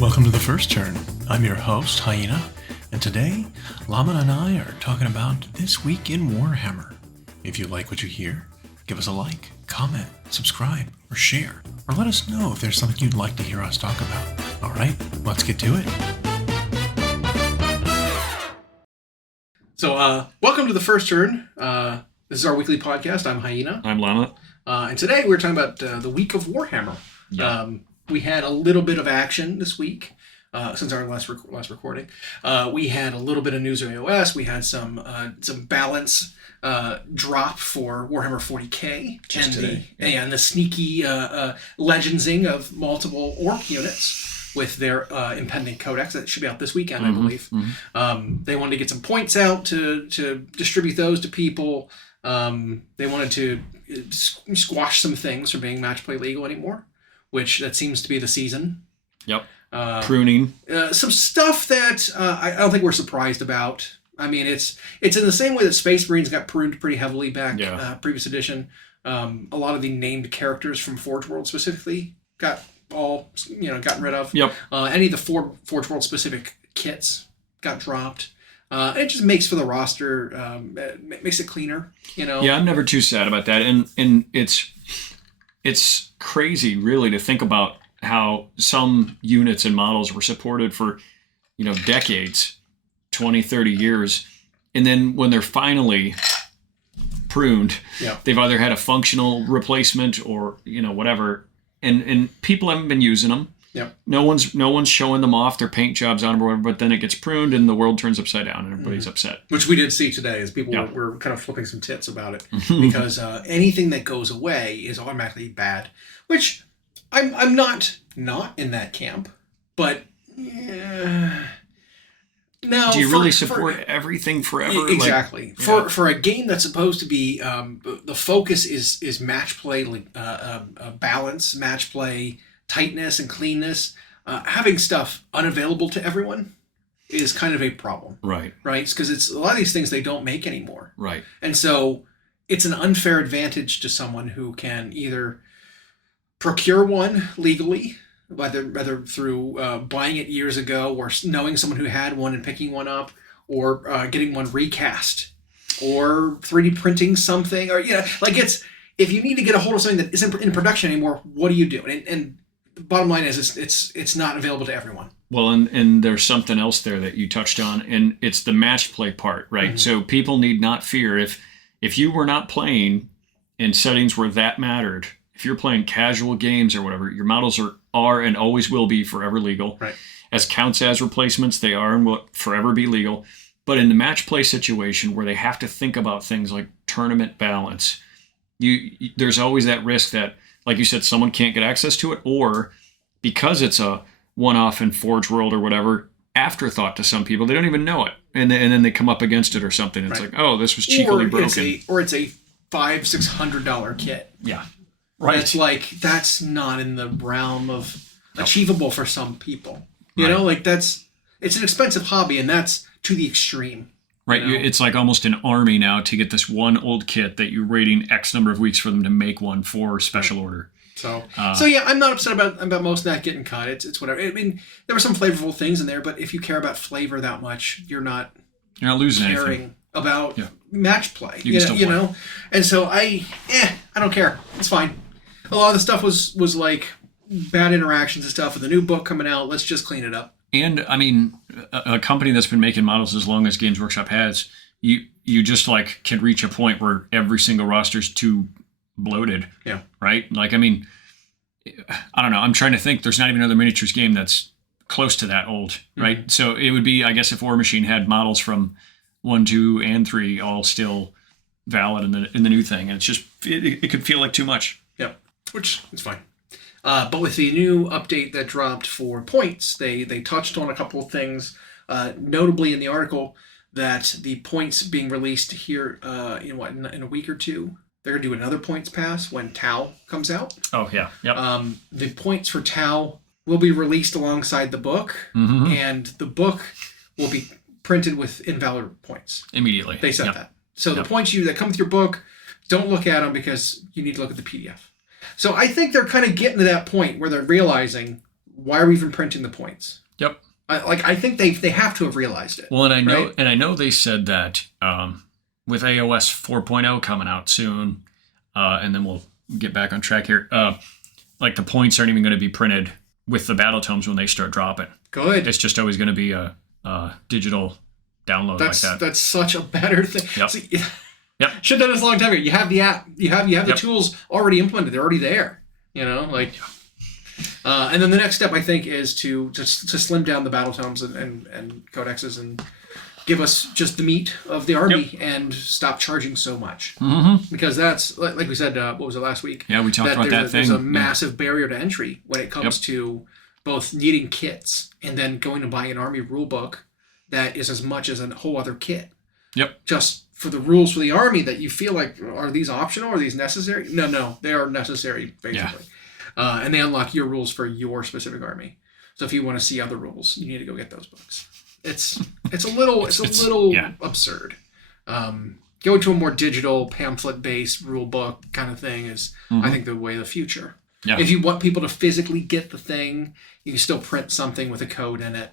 Welcome to The First Turn. I'm your host, Hyena, and today, Llama and I are talking about This Week in Warhammer. If you like what you hear, give us a like, comment, subscribe, or share, or let us know if there's something you'd like to hear us talk about. Alright, let's get to it. So, welcome to The First Turn. This is our weekly podcast. I'm Hyena. I'm Llama. And today we're talking about the week of Warhammer. Yeah. We had a little bit of action this week since our last recording. We had a little bit of news on AOS. We had some balance drop for Warhammer 40k Just today. And the sneaky legendsing of multiple orc units with their impending codex that should be out this weekend, I believe. Mm-hmm. They wanted to get some points out to distribute those to people. They wanted to squash some things from being match play legal anymore, which that seems to be the season. Yep. Pruning. Some stuff that I don't think we're surprised about. I mean, it's in the same way that Space Marines got pruned pretty heavily back previous edition. A lot of the named characters from Forge World specifically got all gotten rid of. Yep. Any of the Forge World specific kits got dropped. And it just makes for the roster, makes it cleaner. Yeah, I'm never too sad about that, and it's crazy really to think about how some units and models were supported for decades, 20, 30 years, and then when they're finally pruned, they've either had a functional replacement or whatever, and people haven't been using them. Yep. No one's showing them off their paint jobs on them or whatever, but then it gets pruned and the world turns upside down and everybody's upset. Which we did see today as people were kind of flipping some tits about it because anything that goes away is automatically bad, which I'm not in that camp, but no. Do you really support everything forever? Exactly. For a game that's supposed to be the focus is match play, balance, match play, tightness and cleanness, having stuff unavailable to everyone is kind of a problem. Right. Because it's a lot of these things they don't make anymore. Right. And so it's an unfair advantage to someone who can either procure one legally, whether through buying it years ago or knowing someone who had one and picking one up, or getting one recast, or 3D printing something, or it's if you need to get a hold of something that isn't in production anymore, what do you do? And the bottom line is it's not available to everyone. Well, and there's something else there that you touched on, and it's the match play part, right? Mm-hmm. So people need not fear if you were not playing in settings where that mattered. If you're playing casual games or whatever, your models are and always will be forever legal. Right. As counts as replacements, they are and will forever be legal. But in the match play situation where they have to think about things like tournament balance, there's always that risk that, like you said, someone can't get access to it, or because it's a one-off in Forge World or whatever, afterthought to some people, they don't even know it, and then they come up against it or something. It's like, oh, this was cheekily broken. It's a $500-$600 kit. Yeah, right. It's that's not in the realm of achievable for some people. It's an expensive hobby, and that's to the extreme. Right, it's like almost an army now to get this one old kit that you're waiting X number of weeks for them to make one for special order. So yeah, I'm not upset about most of that getting cut. It's whatever. I mean, there were some flavorful things in there, but if you care about flavor that much, you're not losing caring anything about match play. You know. And so I don't care. It's fine. A lot of the stuff was like bad interactions and stuff. With the new book coming out, let's just clean it up. And I mean, a company that's been making models as long as Games Workshop has, you just can reach a point where every single roster's too bloated. Yeah. Right? I mean, I don't know. I'm trying to think. There's not even another miniatures game that's close to that old, right? Mm-hmm. So it would be, I guess, if War Machine had models from 1, 2, and 3 all still valid in the new thing, and it's just it could feel like too much. Yeah, which is fine. But with the new update that dropped for points, they touched on a couple of things, notably in the article that the points being released here in a week or two, they're going to do another points pass when Tau comes out. Oh, yeah. Yep. The points for Tau will be released alongside the book, and the book will be printed with invalid points. Immediately. They said that. So the points that come with your book, don't look at them because you need to look at the PDF. So I think they're kind of getting to that point where they're realizing why are we even printing the points? Yep. I think they have to have realized it. Well, and right? I know they said that with AOS 4.0 coming out soon, and then we'll get back on track here. Like the points aren't even going to be printed with the battle tomes when they start dropping. Good. It's just always going to be a digital download like that. That's such a better thing. Yep. See, Yep. Should have done this a long time ago. You have the app. You have the tools already implemented. They're already there. And then the next step I think is to slim down the battle tomes and codexes and give us just the meat of the army and stop charging so much. Mm-hmm. Because that's like we said. What was it last week? Yeah, we talked about that thing. There's a massive barrier to entry when it comes to both needing kits and then going to buy an army rule book that is as much as a whole other kit. Yep. Just for the rules for the army that you feel like, are these optional? Are these necessary? No, they are necessary, basically. Yeah. And they unlock your rules for your specific army. So if you want to see other rules, you need to go get those books. It's a little absurd. Going to a more digital pamphlet-based rule book kind of thing is, I think, the way of the future. Yeah. If you want people to physically get the thing, you can still print something with a code in it,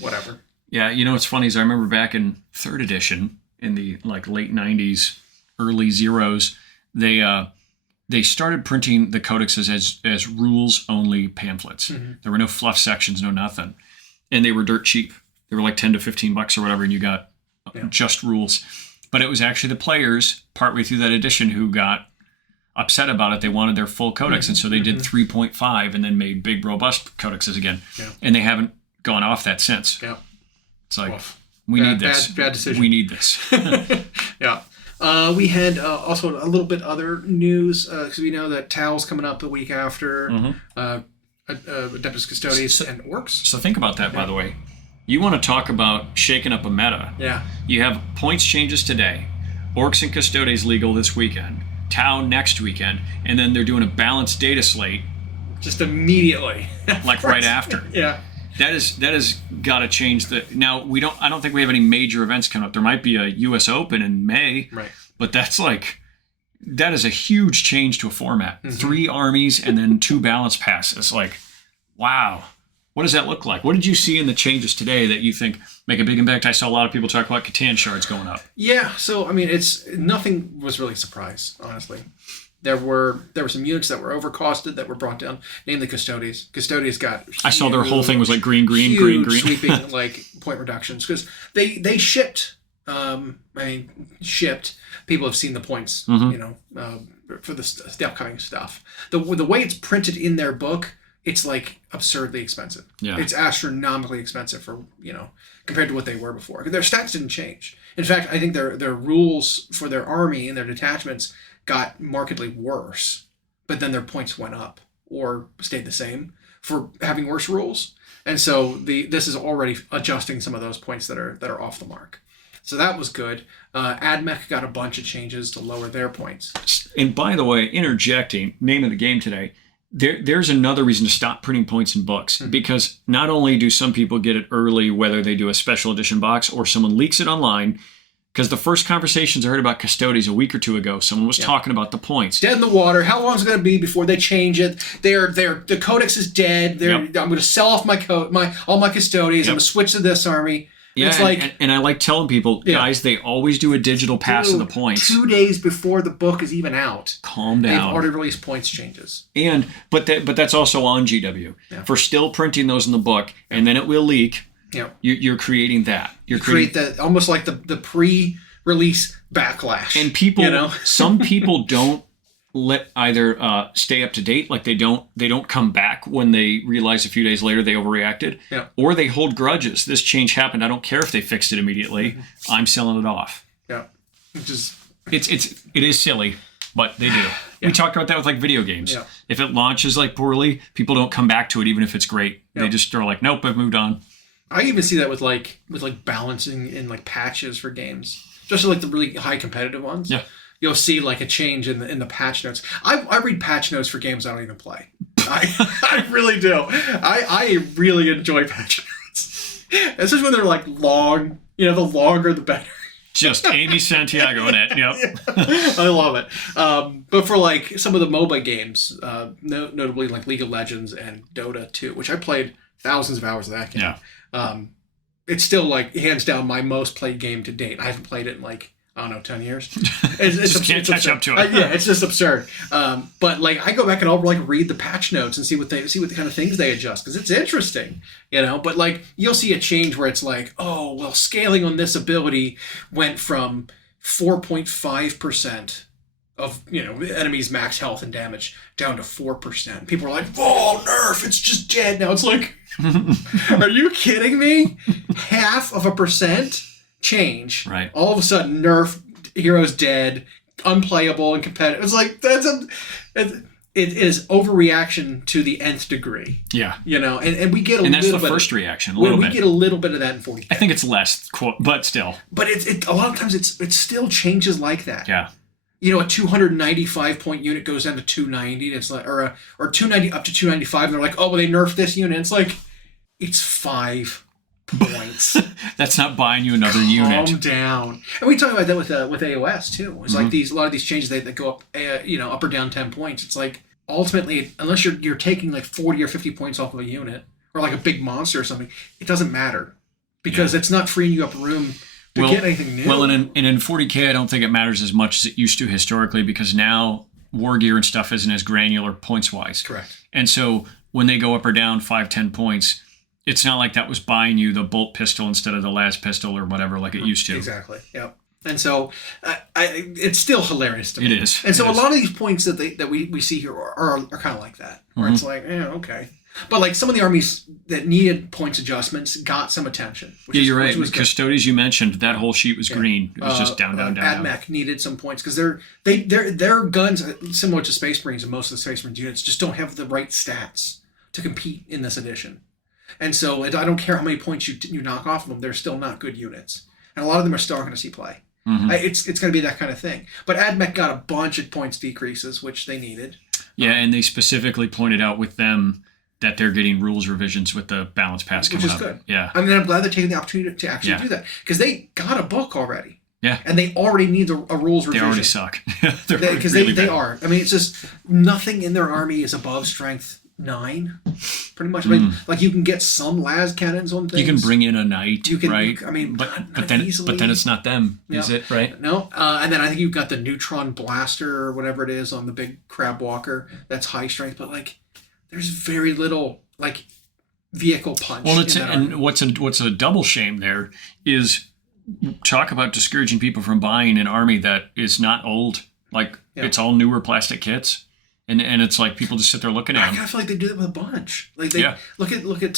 whatever. Yeah, what's funny is I remember back in 3rd edition, in the late 90s, early zeros, they started printing the codexes as rules-only pamphlets. Mm-hmm. There were no fluff sections, no nothing. And they were dirt cheap. They were like $10 to $15 or whatever, and you got just rules. But it was actually the players, partway through that edition, who got upset about it. They wanted their full codex, and so they did 3.5 and then made big, robust codexes again. Yeah. And they haven't gone off that since. Yeah. It's like, we need this. Bad decision. We need this. Yeah. We had also a little bit other news, because we know that Tal's coming up the week after. Adeptus Custodes and Orcs. So think about that, by the way. You want to talk about shaking up a meta. Yeah. You have points changes today. Orcs and Custodes legal this weekend. Tau next weekend. And then they're doing a balanced data slate. Just immediately. Right after. Yeah. That has got to change now I don't think we have any major events coming up. There might be a US Open in May. Right. But that is a huge change to a format. 3 armies and then 2 balance passes. Wow. What does that look like? What did you see in the changes today that you think make a big impact? I saw a lot of people talk about Catan shards going up. Yeah, so nothing was really a surprise, honestly. There were some units that were overcosted that were brought down, namely Custodes. Custodes got I saw their whole thing was green, sweeping point reductions because they shipped. Shipped. People have seen the points, for the upcoming stuff. The way it's printed in their book, it's absurdly expensive. Yeah. It's astronomically expensive for, compared to what they were before. Their stats didn't change. In fact, I think their rules for their army and their detachments got markedly worse, but then their points went up or stayed the same for having worse rules. And so this is already adjusting some of those points that are off the mark. So that was good. AdMech got a bunch of changes to lower their points. And by the way, interjecting, name of the game today, there's another reason to stop printing points in books, because not only do some people get it early, whether they do a special edition box or someone leaks it online, because the first conversations I heard about Custodes a week or two ago, someone was talking about the points. Dead in the water. How long is it going to be before they change it? The codex is dead. I'm going to sell off all my Custodes. I'm going to switch to this army. Yeah, it's and I like telling people, guys, they always do a digital pass of the points. 2 days before the book is even out. Calm down. They've already released points changes. But that's also on GW. Yeah. For still printing those in the book, and then it will leak. Yeah. You're creating that. You create that almost like the pre-release backlash. And people, some people don't let either stay up to date, they don't come back when they realize a few days later they overreacted, or they hold grudges. This change happened. I don't care if they fixed it immediately. I'm selling it off. Yeah, it is silly, but they do. We talked about that with video games. Yeah. If it launches poorly, people don't come back to it even if it's great. They just are nope, I've moved on. I even see that with balancing in patches for games, especially the really high competitive ones. Yeah. You'll see a change in the patch notes. I read patch notes for games I don't even play. I really do. I really enjoy patch notes, especially when they're long. The longer the better. Just Amy Santiago in it. Yep. I love it. But for like some of the MOBA games, notably like League of Legends and Dota 2, which I played thousands of hours of that game. Yeah. It's still like hands down my most played game to date. I haven't played it in like, I don't know, 10 years. It's can't catch up to it. Yeah, it's just absurd. But like I go back and I'll like read the patch notes and see what the kind of things they adjust, because it's interesting, you know. But like you'll see a change where it's like, oh well, scaling on this ability went from 4.5% of enemies' max health and damage down to 4%. People are like, oh, nerf, it's just dead now. It's like, are you kidding me? 0.5% change. Right. All of a sudden, nerf, hero's dead, unplayable and competitive. It's like it is overreaction to the nth degree. Yeah. And we get a little bit. And that's the first reaction. We get a little bit of that in 40K. I think it's less, but still. But it a lot of times it still changes like that. Yeah. A 295 point unit goes down to 290. And it's like, or 290 up to 295. And they're like, oh, well, they nerfed this unit. It's like, it's 5 points. That's not buying you another unit. Calm down. And we talk about that with AOS too. It's like a lot of these changes that go up, up or down 10 points. It's like ultimately, unless you're taking like 40 or 50 points off of a unit or like a big monster or something, it doesn't matter because it's not freeing you up room to get anything new. Well, and in 40K, I don't think it matters as much as it used to historically, because now war gear and stuff isn't as granular points wise. Correct. And so when they go up or down 5-10 points, it's not like that was buying you the bolt pistol instead of the las pistol or whatever like it used to. Exactly. Yep. And so it's still hilarious to me. It is. And so a lot of these points that we see here are kind of like that, where it's like, okay. But like some of the armies that needed points adjustments got some attention. You're right. Custodies, you mentioned, that whole sheet was green. It was just down. AdMech needed some points because their guns, similar to Space Marines and most of the Space Marines units, just don't have the right stats to compete in this edition. And so I don't care how many points you knock off of them, they're still not good units. And a lot of them are still going to see play. Mm-hmm. It's going to be that kind of thing. But AdMech got a bunch of points decreases, which they needed. Yeah, and they specifically pointed out with them that they're getting rules revisions with the balance pass coming up. Which is good. Yeah. I mean, I'm glad they're taking the opportunity to actually do that. Because they got a book already. Yeah. And they already need a rules revision. They already suck. Because they are. I mean, it's just nothing in their army is above strength 9, pretty much. I mean, like you can get some las cannons on things. You can bring in a knight, right? I mean, but then it's not them, is it? Right? No. And then I think you've got the neutron blaster or whatever it is on the big crab walker. That's high strength, but like there's very little like vehicle punch. Well, what's a double shame there is talk about discouraging people from buying an army that is not old. Like it's all newer plastic kits. And it's like people just sit there looking at them. I kind of feel like they do that with a bunch. Like they look at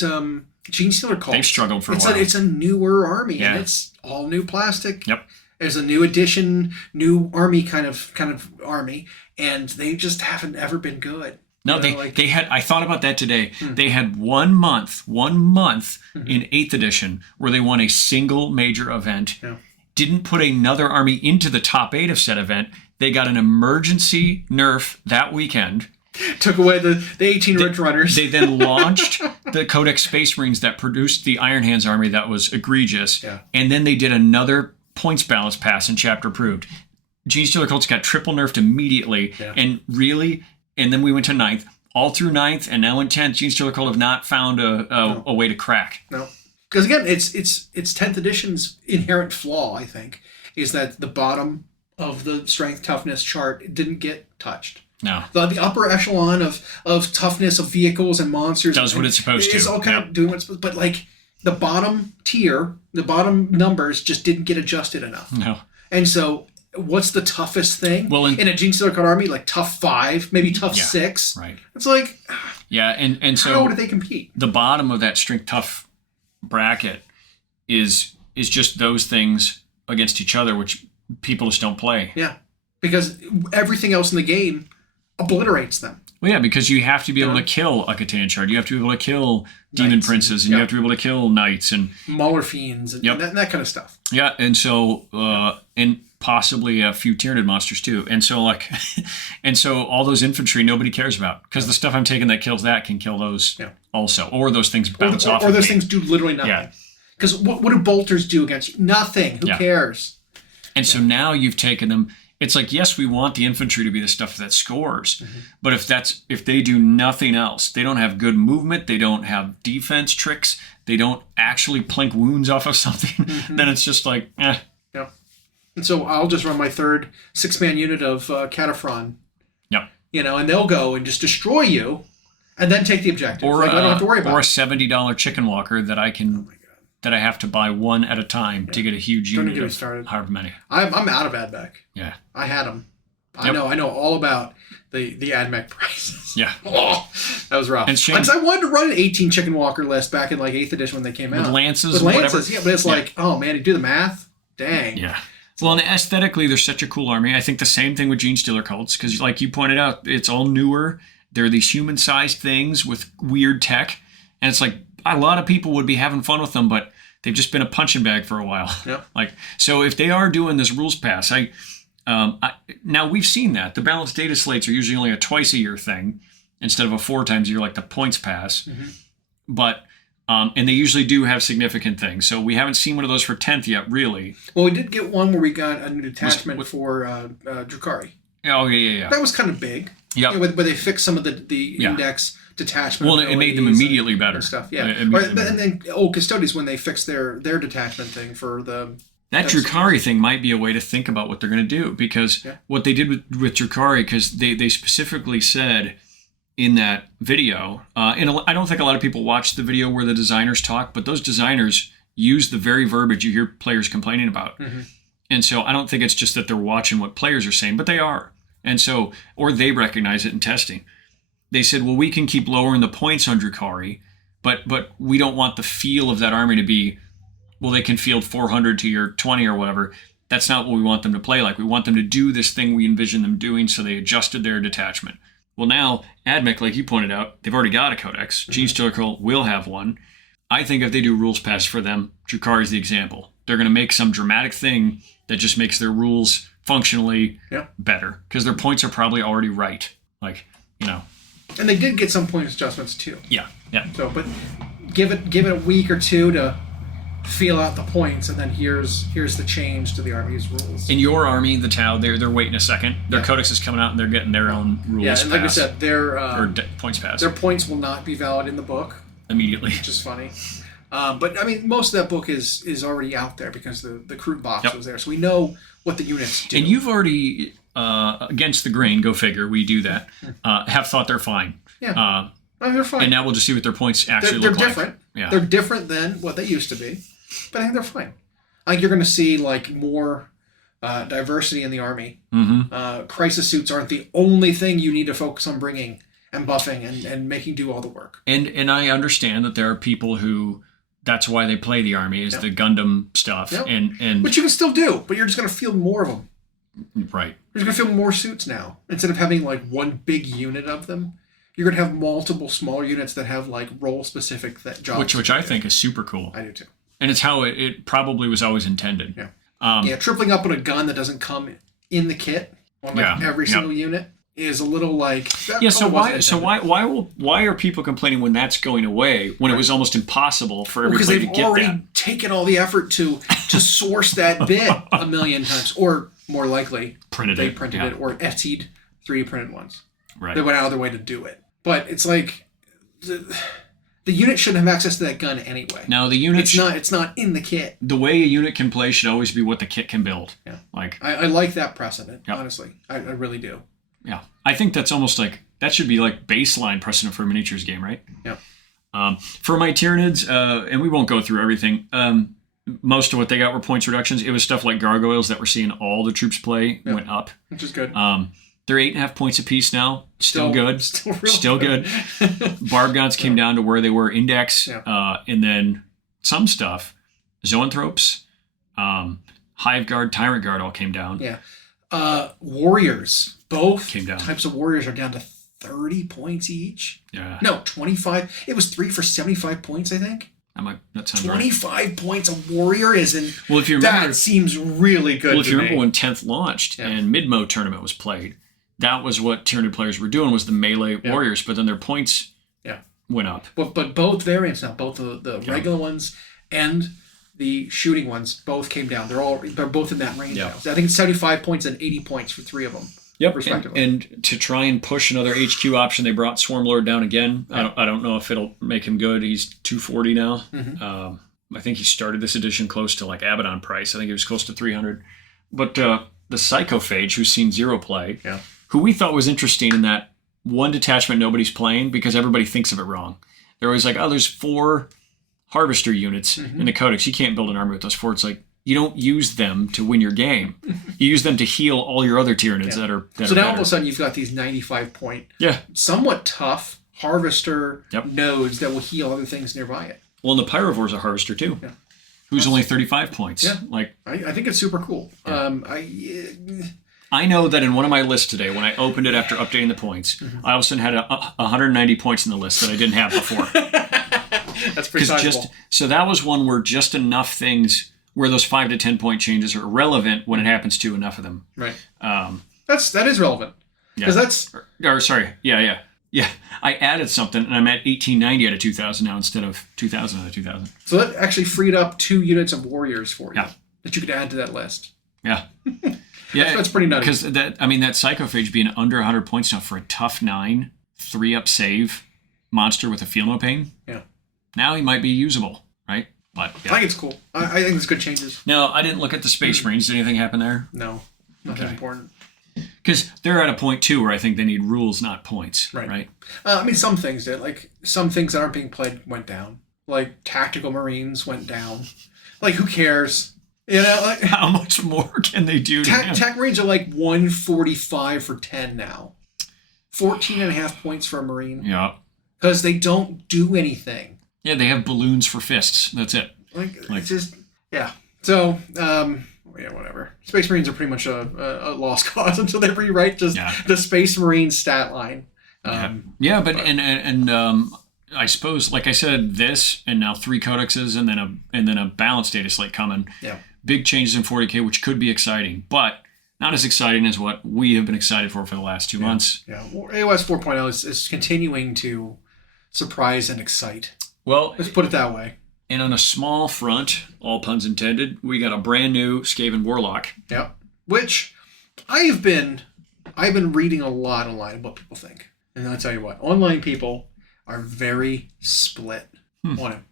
Gene Stealer Cult. They've struggled for a while. It's a newer army, and it's all new plastic. Yep. There's a new edition, new army kind of army, and they just haven't ever been good. No, they had. I thought about that today. They had 1 month in 8th edition where they won a single major event. Yeah. Didn't put another army into the top 8 of said event. They got an emergency nerf that weekend. Took away the 18 Ridge Runners. They then launched the Codex Space Marines that produced the Iron Hands army that was egregious. Yeah. And then they did another points balance pass and chapter approved. Gene Stealer Cults got triple nerfed immediately. Yeah. And then we went to 9th. All through 9th and now in 10th, Gene Stealer Cult have not found a way to crack. No. Because again, it's 10th edition's inherent flaw, I think, is that the bottom of the strength toughness chart didn't get touched. No. The upper echelon of toughness of vehicles and monsters does what it's supposed to. It's all kind of doing what it's supposed to. But like the bottom tier, the bottom numbers just didn't get adjusted enough. No. And so what's the toughest thing? Well, in a Gene Stealer Cult army, like tough 5, maybe tough 6. Right. It's like and so how do they compete? The bottom of that strength tough bracket is just those things against each other, which people just don't play. Yeah, because everything else in the game obliterates them. Well, yeah, because you have to be able to kill a Catan Shard. You have to be able to kill Demon Princes, and you have to be able to kill Knights and Mauler Fiends and that kind of stuff. Yeah, and so and possibly a few Tyranid monsters too. And so all those infantry nobody cares about because the stuff I'm taking that kills that can kill those also, or those things bounce off. Or those things do literally nothing. Yeah. Because what do bolters do against you? Nothing. Who cares? And so now you've taken them. It's like, yes, we want the infantry to be the stuff that scores, but if they do nothing else, they don't have good movement, they don't have defense tricks, they don't actually plink wounds off of something, then it's just like, eh. Yeah. And so I'll just run my third 6-man unit of Cataphren. Yep. And they'll go and just destroy you, and then take the objective. Or I don't have to worry about or a it. $70 chicken walker that I can. That I have to buy one at a time to get a huge Don't unit get me of started. however many. I'm out of AdMech. Yeah. I had them. Yep. I know all about the AdMech prices. Yeah. Oh, that was rough. And shame. I wanted to run an 18 Chicken Walker list back in like 8th edition when they came out. With lances With and lances, whatever. yeah, but it's like, oh man, you do the math? Dang. Yeah. Well, and aesthetically, they're such a cool army. I think the same thing with Gene Stealer cults, because like you pointed out, it's all newer. They're these human-sized things with weird tech. And it's like, a lot of people would be having fun with them, but they've just been a punching bag for a while. Yep. So if they are doing this rules pass, now we've seen that. The Balance Dataslates are usually only a twice-a-year thing instead of a 4 times a year like the points pass. But and they usually do have significant things. So we haven't seen one of those for 10th yet, really. Well, we did get one where we got a new detachment for Drukhari. Oh, yeah. That was kind of big. Yeah. Where they fixed some of the index detachment. Well, it made them immediately better. And stuff, yeah. And then Old Custodies, when they fixed their detachment thing for the... That Drukhari thing might be a way to think about what they're going to do, because what they did with Drukhari, because they specifically said in that video, and I don't think a lot of people watched the video where the designers talk, but those designers use the very verbiage you hear players complaining about. And so I don't think it's just that they're watching what players are saying, but they are. And so, or they recognize it in testing. They said, well, we can keep lowering the points on Drukhari, but we don't want the feel of that army to be, well, they can field 400 to your 20 or whatever. That's not what we want them to play like. We want them to do this thing we envision them doing, so they adjusted their detachment. Well, now, AdMech, like you pointed out, they've already got a codex. Gene Stealer Cult will have one. I think if they do rules pass for them, Drukhari is the example. They're going to make some dramatic thing that just makes their rules functionally better, because their points are probably already right. And they did get some points adjustments too. Yeah. So, but give it a week or two to feel out the points, and then here's the change to the army's rules. In your army, the Tau, they're waiting a second. Their codex is coming out, and they're getting their own rules. Yeah, and like I said, points pass. Their points will not be valid in the book immediately, which is funny. But I mean, most of that book is already out there because the crude box was there, so we know what the units do. And you've already, against the grain, go figure, we do that. Have thought they're fine. Yeah, they're fine. And now we'll just see what their points actually they're look like. different. Yeah, they're different than what they used to be, but I think they're fine. I think you're going to see like more diversity in the army. Crisis suits aren't the only thing you need to focus on bringing and buffing and making do all the work. And I understand that there are people who, that's why they play the army, is the Gundam stuff. And which you can still do, but you're just going to field more of them. Right. You're just going to field more suits now. Instead of having like one big unit of them, you're going to have multiple smaller units that have like role-specific jobs. Which I think is super cool. I do too. And it's how it probably was always intended. Yeah. Tripling up on a gun that doesn't come in the kit on like every single unit is a little like... So why are people complaining when that's going away, when it was almost impossible for everybody to get that? Because they've already taken all the effort to source that bit a million times, or more likely, they printed it, or FT'd 3D printed ones. Right. They went out of their way to do it. But it's like... The unit shouldn't have access to that gun anyway. No, the unit... It's not in the kit. The way a unit can play should always be what the kit can build. Yeah. I like that precedent, honestly. I really do. Yeah. I think that's almost like... That should be like baseline precedent for a miniatures game, right? Yeah. For my Tyranids, and we won't go through everything, most of what they got were points reductions. It was stuff like Gargoyles that we're seeing all the troops play went up. Which is good. They're 8.5 points apiece now. Still good. Still good. Barbgods came down to where they were index. And then some stuff, Zoanthropes, Hive Guard, Tyrant Guard all came down. Yeah. Warriors. Both came down. Types of warriors are down to 30 points each. Yeah. No, 25. It was 3 for 75 points, I think. That sounds 25 right. points a warrior is in. Well, if you remember, that seems really good. Well, if you remember when 10th launched and Mid-Mo tournament was played, that was what Tyranid players were doing, was the melee warriors, but then their points went up. But both variants now, both the regular ones and the shooting ones both came down. They're both in that range Yeah. now. So I think it's 75 points and 80 points for 3 of them. Yep, respectively. and to try and push another HQ option, they brought Swarmlord down again. I don't know if it'll make him good. He's 240 now. I think he started this edition close to like Abaddon price. I think he was close to 300. But the Psychophage, who's seen 0 play, who we thought was interesting in that one detachment nobody's playing because everybody thinks of it wrong. They're always like, oh, there's 4 Harvester units in the Codex. You can't build an army with those 4. It's like, you don't use them to win your game. You use them to heal all your other Tyranids that are So now all of a sudden you've got these 95 point, somewhat tough Harvester nodes that will heal other things nearby it. Well, and the Pyrovore's a Harvester too, who's only 35 points. Yeah. Like I think it's super cool. I know that in one of my lists today, when I opened it after updating the points, I all of a sudden had 190 points in the list that I didn't have before. That's pretty sizable. So that was one where just enough things where those 5 to 10 point changes are irrelevant when it happens to enough of them. Right. That is relevant. Because Yeah. I added something and I'm at 1890 out of 2000 now instead of 2000 out of 2000. So that actually freed up 2 units of warriors for you that you could add to that list. Yeah. That's pretty nutty. Because that Psychophage being under 100 points now for a tough 9, 3-up save monster with a feel no pain. Yeah. Now he might be usable, right? But I think it's cool. I think it's good changes. No, I didn't look at the Space Marines. Did anything happen there? No, nothing important. Because they're at a point too where I think they need rules, not points. Right. I mean, some things did. Like some things that aren't being played went down. Like tactical Marines went down. Like who cares? You know, like how much more can they do? Tac Marines are like 145 for 10 now. 14.5 points for a Marine. Yeah. Because they don't do anything. Yeah, they have balloons for fists. That's it. Like it's just So whatever. Space Marines are pretty much a lost cause until they rewrite just the Space Marine stat line. But I suppose, like I said, this and now 3 codexes and then a Balance Dataslate coming. Yeah. Big changes in 40K, which could be exciting, but not as exciting as what we have been excited for the last 2 months. Yeah. Well, AOS 4.0 is continuing to surprise and excite. Well, let's put it that way. And on a small front, all puns intended, we got a brand new Skaven Warlock. Yeah. Which I've been reading a lot online what people think. And I'll tell you what, online people are very split on him.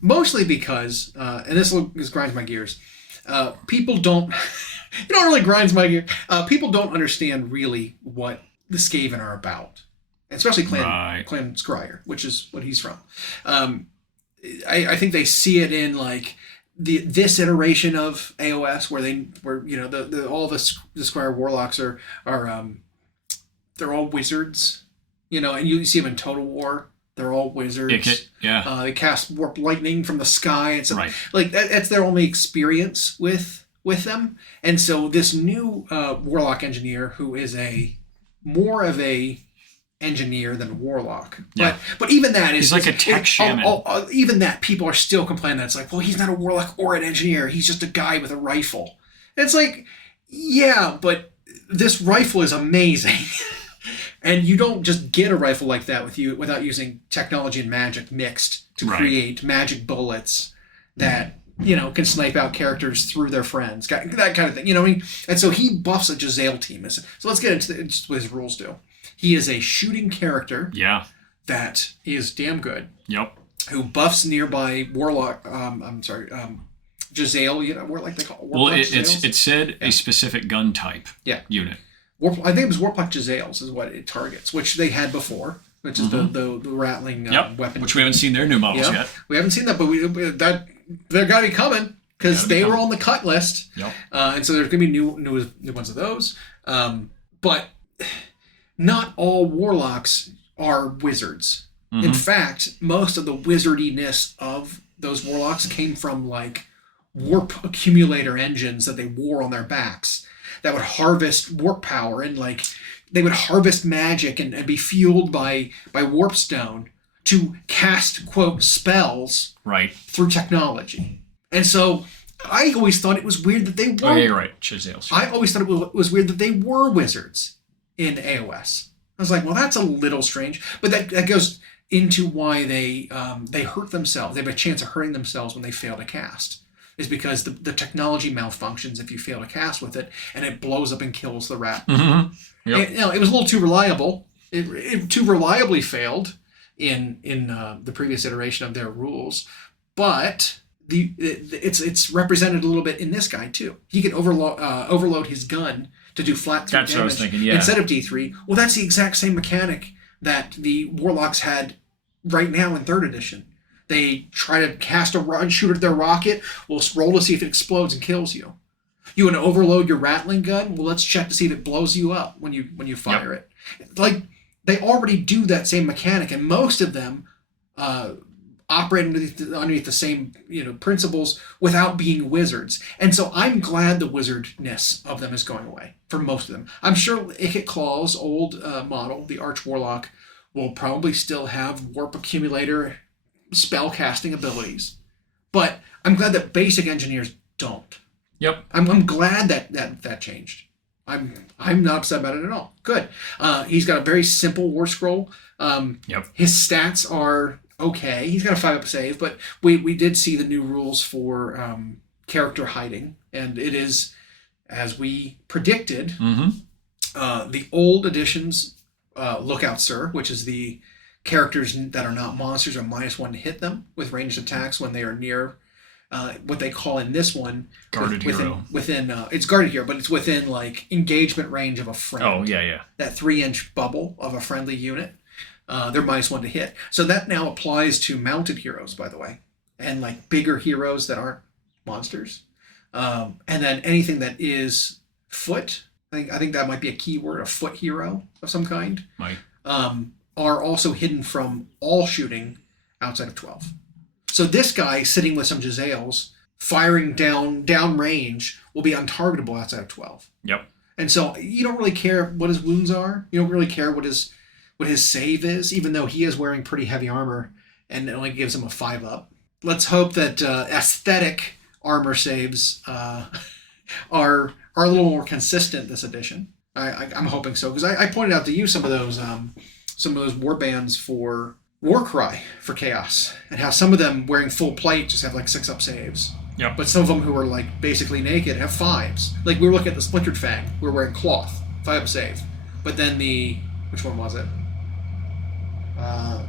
Mostly because, and this grinds my gears, people don't, it don't really grinds my gears, people don't understand really what the Skaven are about. Especially Clan Scryer, which is what he's from. I think they see it in like this iteration of AOS where you know all the Scryer Warlocks are they're all wizards, you know, and you see them in Total War. They're all wizards. They cast warp lightning from the sky and stuff. Like that's their only experience with them. And so this new Warlock engineer who is more of a engineer than a warlock, but even that is he's like a tech shaman. Even that people are still complaining that it's like, well, he's not a warlock or an engineer. He's just a guy with a rifle. And it's like, yeah, but this rifle is amazing, and you don't just get a rifle like that without using technology and magic mixed to create magic bullets that can snipe out characters through their friends, that kind of thing. You know what I mean? And so he buffs a Jezzail team. So let's get into what his rules do. He is a shooting character. Yeah. That is damn good. Yep. Who buffs nearby Warlock. Jezzail. You know, like they call it. Well, it said a specific gun type. Yeah. Unit. I think it was Warlock Jezzails is what it targets, which they had before, which is the rattling weapon. Which we haven't seen their new models yet. We haven't seen that, but they're got to be coming because they were on the cut list. Yep. And so there's going to be new ones of those. But not all warlocks are wizards. Mm-hmm. In fact, most of the wizardiness of those warlocks came from like warp accumulator engines that they wore on their backs that would harvest warp power, and like they would harvest magic and be fueled by warpstone to cast, quote, spells through technology. And so I always thought it was weird that they were. Oh, yeah, you're right. Jezzail. I always thought it was weird that they were wizards in AOS. I was like, well, that's a little strange. But that goes into why they hurt themselves. They have a chance of hurting themselves when they fail to cast. is because the technology malfunctions if you fail to cast with it, and it blows up and kills the rat. Mm-hmm. Yep. It was a little too reliable. It too reliably failed in the previous iteration of their rules, but it's represented a little bit in this guy too. He can overload his gun to do flat 3 That's damage what I was thinking, yeah. instead of D3. Well, that's the exact same mechanic that the Warlocks had right now in 3rd edition. They try to cast a shoot at their rocket. We'll roll to see if it explodes and kills you. You want to overload your Rattling gun? Well, let's check to see if it blows you up when you fire it. Like, they already do that same mechanic, and most of them operate underneath the same principles without being wizards. And so I'm glad the wizardness of them is going away for most of them. I'm sure Ikit Claw's old model, the Arch Warlock, will probably still have Warp Accumulator spell casting abilities, but I'm glad that basic engineers don't. Yep. I'm glad that changed. I'm not upset about it at all. Good. He's got a very simple War Scroll. Yep. His stats are okay. He's got a 5-up save, but we did see the new rules for character hiding, and it is, as we predicted, the old editions Lookout Sir, which is the characters that are not monsters are -1 to hit them with ranged attacks when they are near what they call in this one guarded hero. Within it's guarded hero, but it's within like engagement range of a friend. Oh yeah. That 3-inch bubble of a friendly unit. They're -1 to hit. So that now applies to mounted heroes, by the way, and like bigger heroes that aren't monsters. And then anything that is foot, I think that might be a keyword, a foot hero of some kind. Might. Are also hidden from all shooting outside of 12. So this guy sitting with some Jezzails firing down range will be untargetable outside of 12. Yep. And so you don't really care what his wounds are. You don't really care what his save is, even though he is wearing pretty heavy armor and it only gives him a 5-up. Let's hope that aesthetic armor saves are a little more consistent this edition. I'm hoping so, because I pointed out to you some of those war bands for Warcry for Chaos, and how some of them wearing full plate just have like 6-up saves. Yep. But some of them who are like basically naked have 5s. Like we were looking at the Splintered Fang, we were wearing cloth, 5-up save. But then which one was it?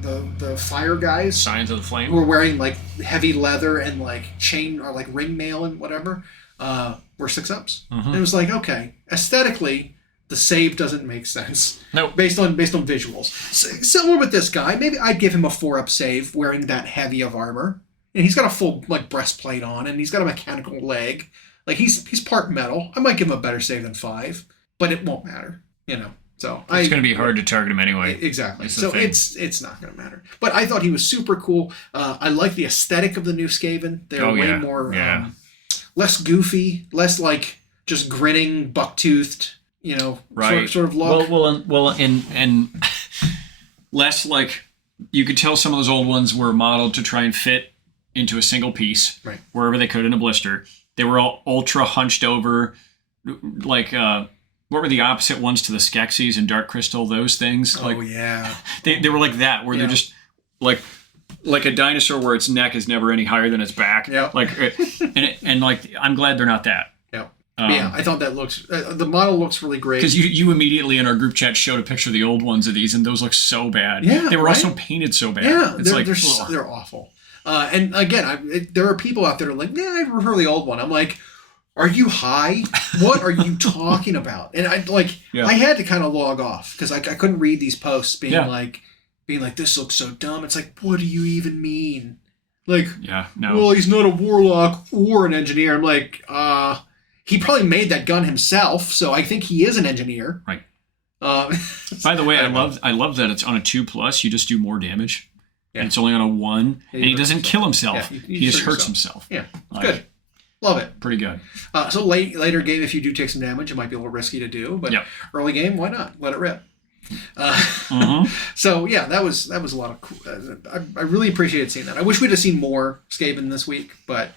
The fire guys. Signs of the Flame. Who were wearing like heavy leather and like chain or like ring mail and whatever. Were 6-ups. And it was like, okay, aesthetically, the save doesn't make sense. Nope. Based on visuals. Similar with this guy, maybe I'd give him a 4-up save wearing that heavy of armor. And he's got a full like breastplate on, and he's got a mechanical leg. Like he's part metal. I might give him a better save than 5, but it won't matter. So it's going to be hard to target him anyway. Exactly. So it's not going to matter. But I thought he was super cool. I like the aesthetic of the new Skaven. They're way more less goofy, less like just grinning, buck-toothed. Right. Sort of look. Well, and less like you could tell some of those old ones were modeled to try and fit into a single piece, right, wherever they could in a blister. They were all ultra hunched over, like what were the opposite ones to the Skeksis and Dark Crystal? Those things. Oh yeah. They were like that, where they're just like a dinosaur where its neck is never any higher than its back. Yeah. Like and like I'm glad they're not that. Yeah, I thought that looks. The model looks really great. Because you immediately in our group chat showed a picture of the old ones of these, and those look so bad. Yeah, they were also painted so bad. Yeah, it's they're awful. And again, there are people out there who are like, yeah, I prefer the old one. I'm like, are you high? What are you talking about? And I had to kind of log off because I couldn't read these posts being like, this looks so dumb. It's like, what do you even mean? Like, well, he's not a warlock or an engineer. I'm like, he probably made that gun himself, so I think he is an engineer. Right. By the way, I love that it's on a 2+. You just do more damage. Yeah. And it's only on a 1, and he doesn't kill himself. Yeah, he just hurts himself. Yeah, it's good. Love it. Pretty good. So later game, if you do take some damage, it might be a little risky to do, but early game, why not? Let it rip. So yeah, that was a lot of cool. I really appreciated seeing that. I wish we'd have seen more Skaven this week, but.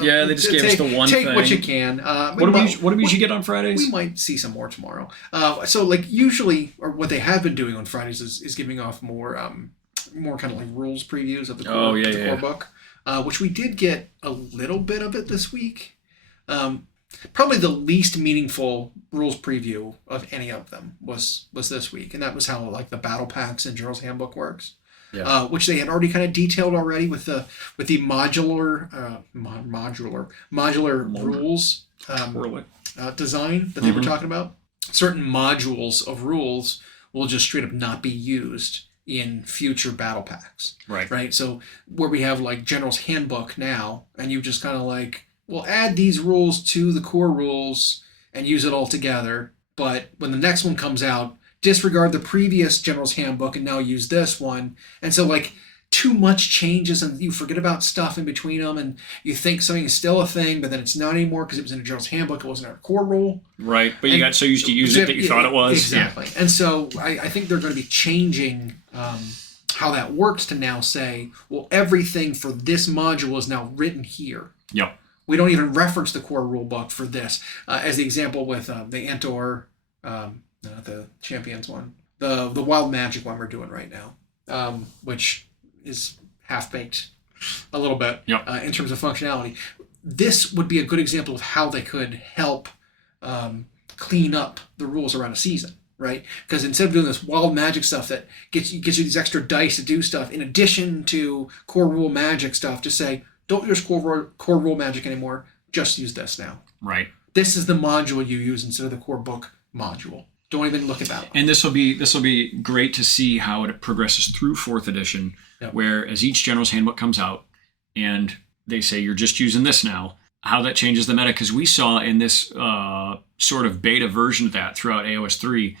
Yeah, they just gave us the one thing. Take what you can. What do we usually get on Fridays? We might see some more tomorrow. So like usually, or what they have been doing on Fridays is giving off more more kind of like rules previews of the core, Oh, yeah, the yeah, core yeah. book, which we did get a little bit of it this week. Probably the least meaningful rules preview of any of them was this week, and that was how like the battle packs in General's Handbook works. Yeah. Which they had already kind of detailed already with the modular rules design that they were talking about. Certain modules of rules will just straight up not be used in future battle packs. Right. So where we have like General's Handbook now, and you just kind of like, we'll add these rules to the core rules and use it all together. But when the next one comes out, disregard the previous General's Handbook and now use this one. And so like too much changes and you forget about stuff in between them and you think something is still a thing, but then it's not anymore because it was in a General's Handbook. It wasn't in a core rule. Right. But you got so used to use it that you thought it was. Exactly. Yeah. And so I think they're going to be changing how that works to now say, well, everything for this module is now written here. Yep. We don't even reference the core rule book for this. As the example with the Antor, the Champions one, the Wild Magic one we're doing right now, which is half-baked a little bit in terms of functionality. This would be a good example of how they could help clean up the rules around a season, right? Because instead of doing this Wild Magic stuff that gives you these extra dice to do stuff, in addition to core rule magic stuff, to say, don't use core rule magic anymore, just use this now. Right. This is the module you use instead of the core book module. Don't even look at that one. And this will be great to see how it progresses through 4th edition, where as each General's Handbook comes out and they say you're just using this now, how that changes the meta. Because we saw in this sort of beta version of that throughout AOS 3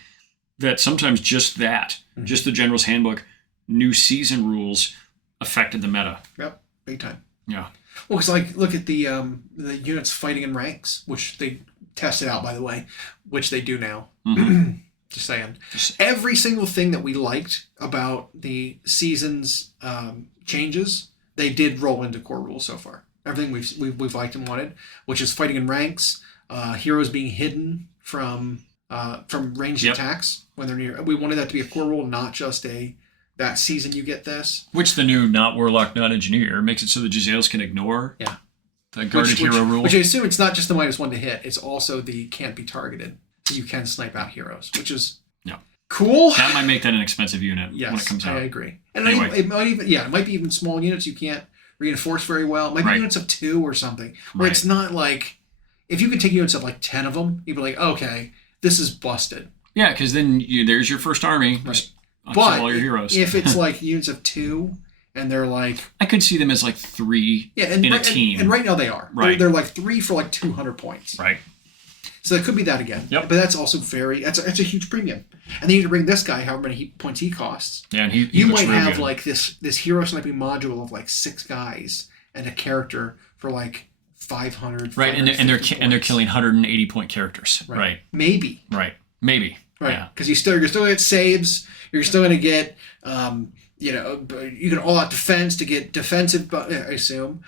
that sometimes just the General's Handbook, new season rules affected the meta. Yep, big time. Yeah. Well, because like look at the units fighting in ranks, which they tested out, by the way, which they do now. Mm-hmm. Just saying. Every single thing that we liked about the season's changes, they did roll into core rules so far. Everything we've liked and wanted, which is fighting in ranks, heroes being hidden from ranged attacks when they're near. We wanted that to be a core rule, not just that season you get this. Which the new not warlock, not engineer makes it so the Jezzails can ignore. Yeah. The guarded hero rule. Which I assume it's not just the -1 to hit, it's also the can't be targeted. You can snipe out heroes, which is cool. That might make that an expensive unit when it comes out. I agree. And anyway. it might be even small units you can't reinforce very well. It might be units of 2 or something. Where it's not like, if you could take units of like 10 of them, you'd be like, okay, this is busted. Yeah, because then there's your first army. Just but all your heroes. If it's like units of 2 and they're like, I could see them as like 3 in a team. And right now they are. Right. They're like 3 for like 200 points. Right. So it could be that again. Yep. But that's also that's a huge premium. And then you need to bring this guy, however many points he costs. Yeah, and he you looks might real have good. like this hero sniping module of like 6 guys and a character for like 500. Right, and they're killing 180 point characters. Right. Maybe. Right. Maybe. Right. Yeah. Because you're still gonna get saves. You're still gonna get you can all out defense to get defensive. I assume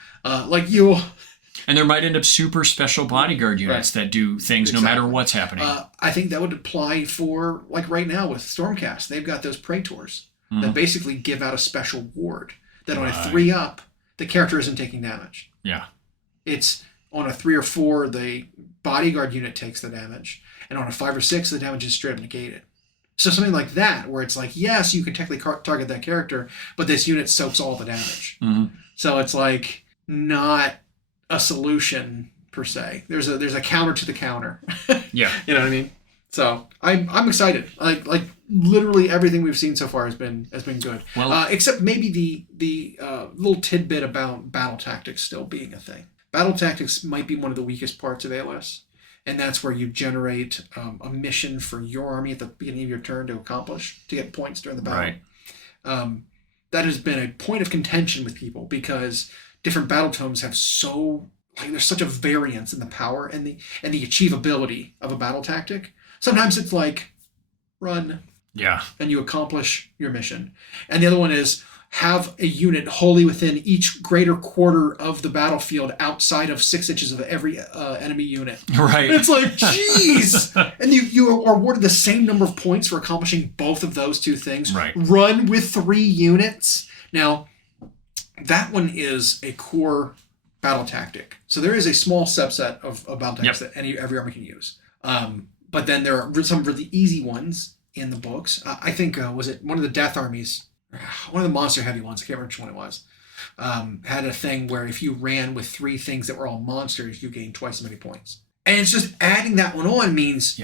And there might end up super special bodyguard units that do things no matter what's happening. I think that would apply for, like right now with Stormcast. They've got those Praetors that basically give out a special ward that on a 3-up, the character isn't taking damage. Yeah. It's on a 3 or 4, the bodyguard unit takes the damage. And on a 5 or 6, the damage is straight up negated. So something like that, where it's like, yes, you can technically target that character, but this unit soaks all the damage. Mm-hmm. So it's like not a solution per se. There's a counter to the counter. Yeah. You know what I mean? So I'm excited. Like literally everything we've seen so far has been good. Well, except maybe the little tidbit about battle tactics still being a thing. Battle tactics might be one of the weakest parts of AOS, and that's where you generate a mission for your army at the beginning of your turn to accomplish to get points during the battle. Right. That has been a point of contention with people because different battle tomes have there's such a variance in the power and the achievability of a battle tactic. Sometimes it's like run, yeah, and you accomplish your mission, and the other one is have a unit wholly within each greater quarter of the battlefield outside of 6 inches of every enemy unit. Right. And it's like, jeez! And you are awarded the same number of points for accomplishing both of those two things. Right. Run with 3 units. Now, that one is a core battle tactic. So there is a small subset of battle tactics that every army can use. But then there are some really easy ones in the books. I think, was it one of the Death Armies? One of the monster heavy ones, I can't remember which one it was, had a thing where if you ran with 3 things that were all monsters, you gained twice as many points. And it's just adding that one on means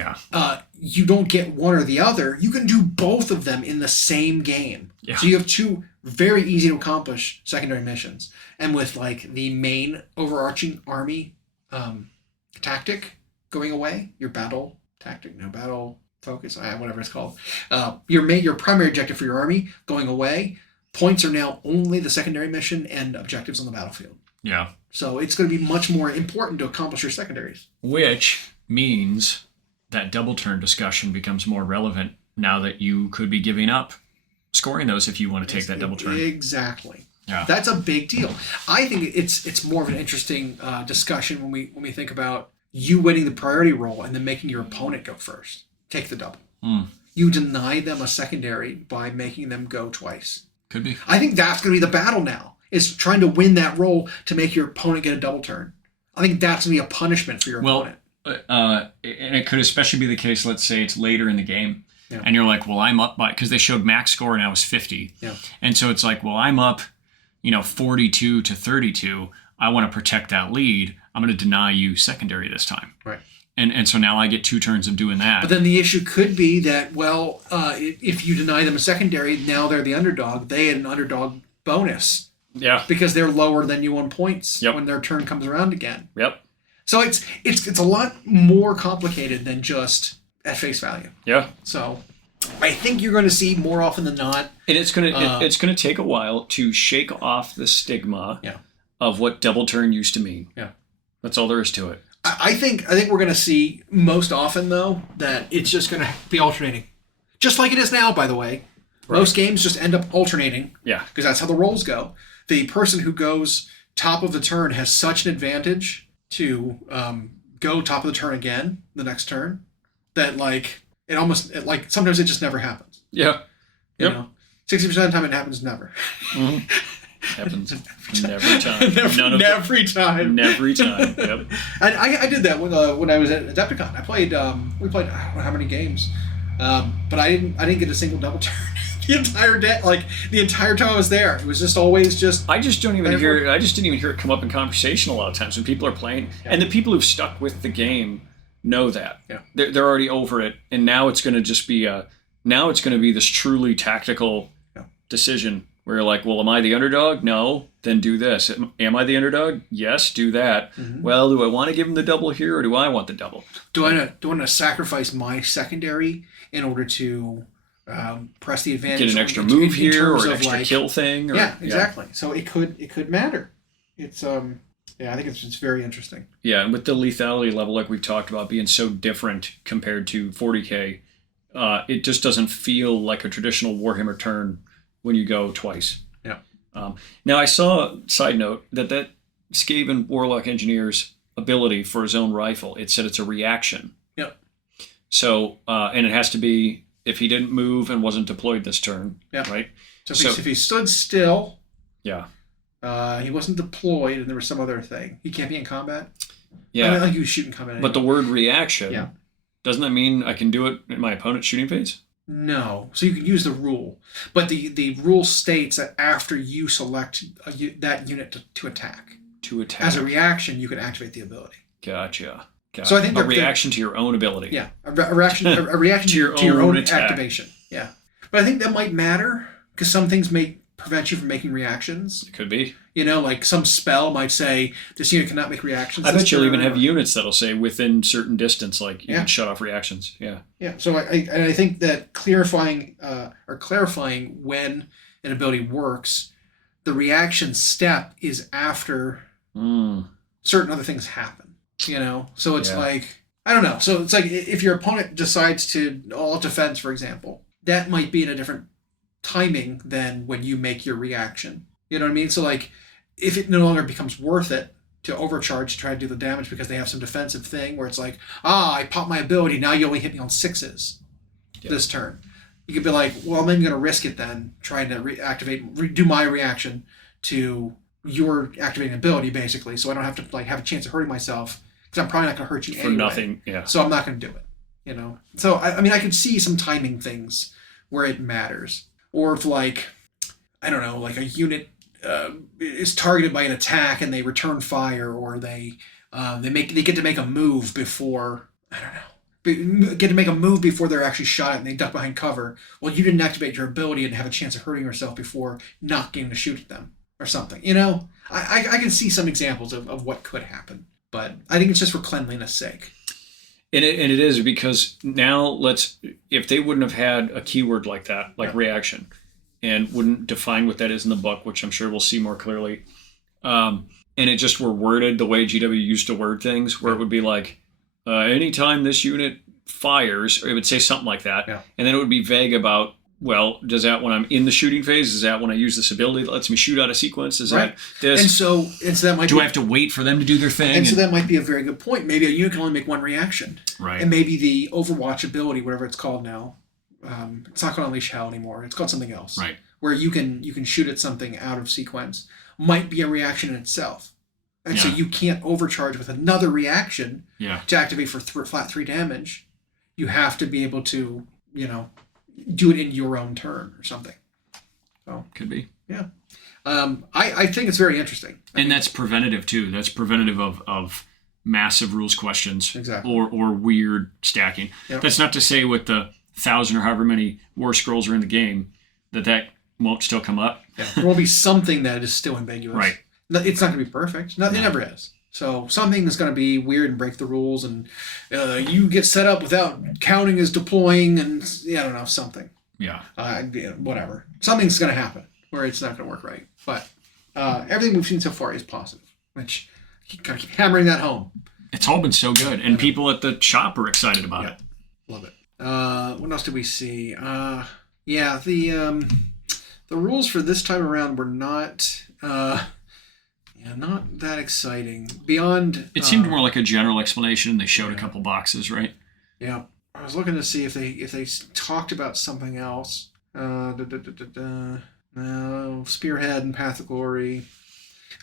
you don't get one or the other. You can do both of them in the same game. Yeah. So you have 2 very easy to accomplish secondary missions. And with like the main overarching army tactic going away, your battle tactic, battle focus, whatever it's called, your primary objective for your army going away, points are now only the secondary mission and objectives on the battlefield. Yeah. So it's going to be much more important to accomplish your secondaries. Which means that double turn discussion becomes more relevant now that you could be giving up scoring those if you want to take that double turn. Exactly. Yeah. That's a big deal. I think it's more of an interesting discussion when we think about you winning the priority roll and then making your opponent go first. Take the double. You deny them a secondary by making them go twice. Could be. I think that's going to be the battle now, is trying to win that roll to make your opponent get a double turn. I think that's going to be a punishment for your opponent. And it could especially be the case, let's say it's later in the game, and you're like, well, I'm up by, because they showed max score and I was 50. Yeah. And so it's like, well, I'm up, 42 to 32. I want to protect that lead. I'm going to deny you secondary this time. Right. And so now I get 2 turns of doing that. But then the issue could be that, well, if you deny them a secondary, now they're the underdog. They had an underdog bonus. Yeah. Because they're lower than you on points when their turn comes around again. Yep. So it's a lot more complicated than just at face value. Yeah. So I think you're going to see more often than not. And it's gonna take a while to shake off the stigma of what double turn used to mean. Yeah. That's all there is to it. I think we're going to see most often, though, that it's just going to be alternating. Just like it is now, by the way. Right. Most games just end up alternating. Yeah. Because that's how the rolls go. The person who goes top of the turn has such an advantage to go top of the turn again the next turn that, sometimes it just never happens. Yeah. You know? 60% of the time it happens never. Mm-hmm. Happens every time. Every time. Every time. Yep. And I did that when I was at Adepticon. I played. We played I don't know how many games, but I didn't get a single double turn the entire day. Like the entire time I was there, it was just always just. I just didn't even hear it come up in conversation a lot of times when people are playing, and the people who've stuck with the game know that. Yeah. They're already over it, and now it's going to just be this truly tactical decision. Where you're like, well, am I the underdog? No. Then do this. Am I the underdog? Yes, do that. Mm-hmm. Well, do I want to give him the double here, or do I want the double? Do I want to sacrifice my secondary in order to press the advantage? Get an extra move here, or an extra kill thing? Yeah, exactly. So it could matter. It's I think it's very interesting. Yeah, and with the lethality level, like we've talked about, being so different compared to 40K, it just doesn't feel like a traditional Warhammer turn when you go twice. Yeah. Now I saw, side note, that Skaven Warlock Engineer's ability for his own rifle, it said it's a reaction. Yeah. So, and it has to be if he didn't move and wasn't deployed this turn. Yeah. Right? So if he stood still. Yeah. He wasn't deployed and there was some other thing. He can't be in combat. Yeah. I mean, like he was shooting combat. Anyway. But the word reaction, doesn't that mean I can do it in my opponent's shooting phase? No. So you can use the rule. But the rule states that after you select that unit to attack. To attack. As a reaction, you can activate the ability. Gotcha. So I think a reaction to your own ability. Yeah. A reaction to your own activation. Yeah. But I think that might matter because some things may prevent you from making reactions. It could be. Like some spell might say this unit cannot make reactions. I bet you'll even have units that'll say within certain distance, like you can shut off reactions. Yeah. Yeah. So I think that clarifying when an ability works, the reaction step is after certain other things happen. So it's like I don't know. So it's like if your opponent decides to all defense, for example, that might be in a different timing than when you make your reaction. You know what I mean? So like, if it no longer becomes worth it to overcharge to try to do the damage because they have some defensive thing where it's like, I popped my ability, now you only hit me on 6s this turn. You could be like, well, I'm even going to risk it then, trying to do my reaction to your activating ability, basically, so I don't have to like have a chance of hurting myself, because I'm probably not going to hurt you for anyway. nothing. Yeah. So I'm not going to do it. You know. So I mean, I could see some timing things where it matters, or if like, I don't know, like a unit is targeted by an attack and they return fire, or they get to make a move before, I don't know, get to make a move before they're actually shot at and they duck behind cover. Well, you didn't activate your ability and have a chance of hurting yourself before not getting to shoot at them or something. You know, I can see some examples of what could happen, but I think it's just for cleanliness sake. And it is, because now if they wouldn't have had a keyword like that, like reaction, and wouldn't define what that is in the book, which I'm sure we'll see more clearly, and it just were worded the way GW used to word things, where it would be like, anytime this unit fires, or it would say something like that, and then it would be vague about, well, does that when I'm in the shooting phase? Is that when I use this ability that lets me shoot out a sequence? Is that this? And so that might. Do I have to wait for them to do their thing? And so that might be a very good point. Maybe a unit can only make one reaction, right? And maybe the Overwatch ability, whatever it's called now, it's not called Unleash Hell anymore. It's called something else, right? Where you can shoot at something out of sequence, might be a reaction in itself, and so you can't overcharge with another reaction to activate for flat 3 damage. You have to be able to, do it in your own turn or something. So could be. Yeah. I think it's very interesting. And that's preventative too. That's preventative of massive rules questions, exactly, or weird stacking. Yep. That's not to say with the 1,000 or however many war scrolls are in the game that won't still come up. Yeah. There will be something that is still ambiguous. Right. It's not going to be perfect. It never is. So something that's going to be weird and break the rules, and you get set up without counting as deploying, and I don't know, something. Yeah. Whatever. Something's going to happen where it's not going to work right. But everything we've seen so far is positive, which you got to keep hammering that home. It's all been so good, and people at the shop are excited about it. Love it. What else did we see? The rules for this time around were not. Not that exciting. Beyond, it seemed more like a general explanation. They showed a couple boxes, right? Yeah, I was looking to see if they talked about something else. No, Spearhead and Path of Glory.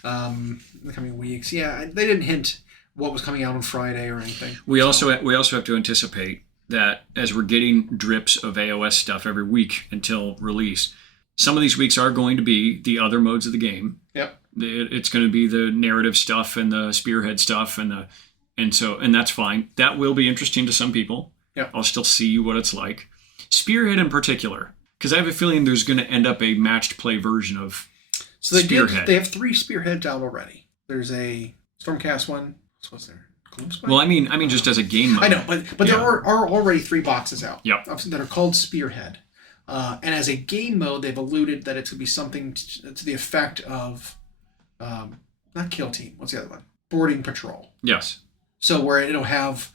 In the coming weeks, they didn't hint what was coming out on Friday or anything. We also have to anticipate that as we're getting drips of AOS stuff every week until release, some of these weeks are going to be the other modes of the game. Yep. It's going to be the narrative stuff and the Spearhead stuff and that's fine. That will be interesting to some people. Yep. I'll still see what it's like. Spearhead in particular, because I have a feeling there's going to end up a matched play version of Spearhead. They have 3 Spearheads out already. There's a Stormcast one. What's there? Well, I mean, just as a game mode. I know, but there are already 3 boxes out. Yep. That are called Spearhead. And as a game mode, they've alluded that it could be something to the effect of, not Kill Team. What's the other one? Boarding Patrol. Yes. So where it'll have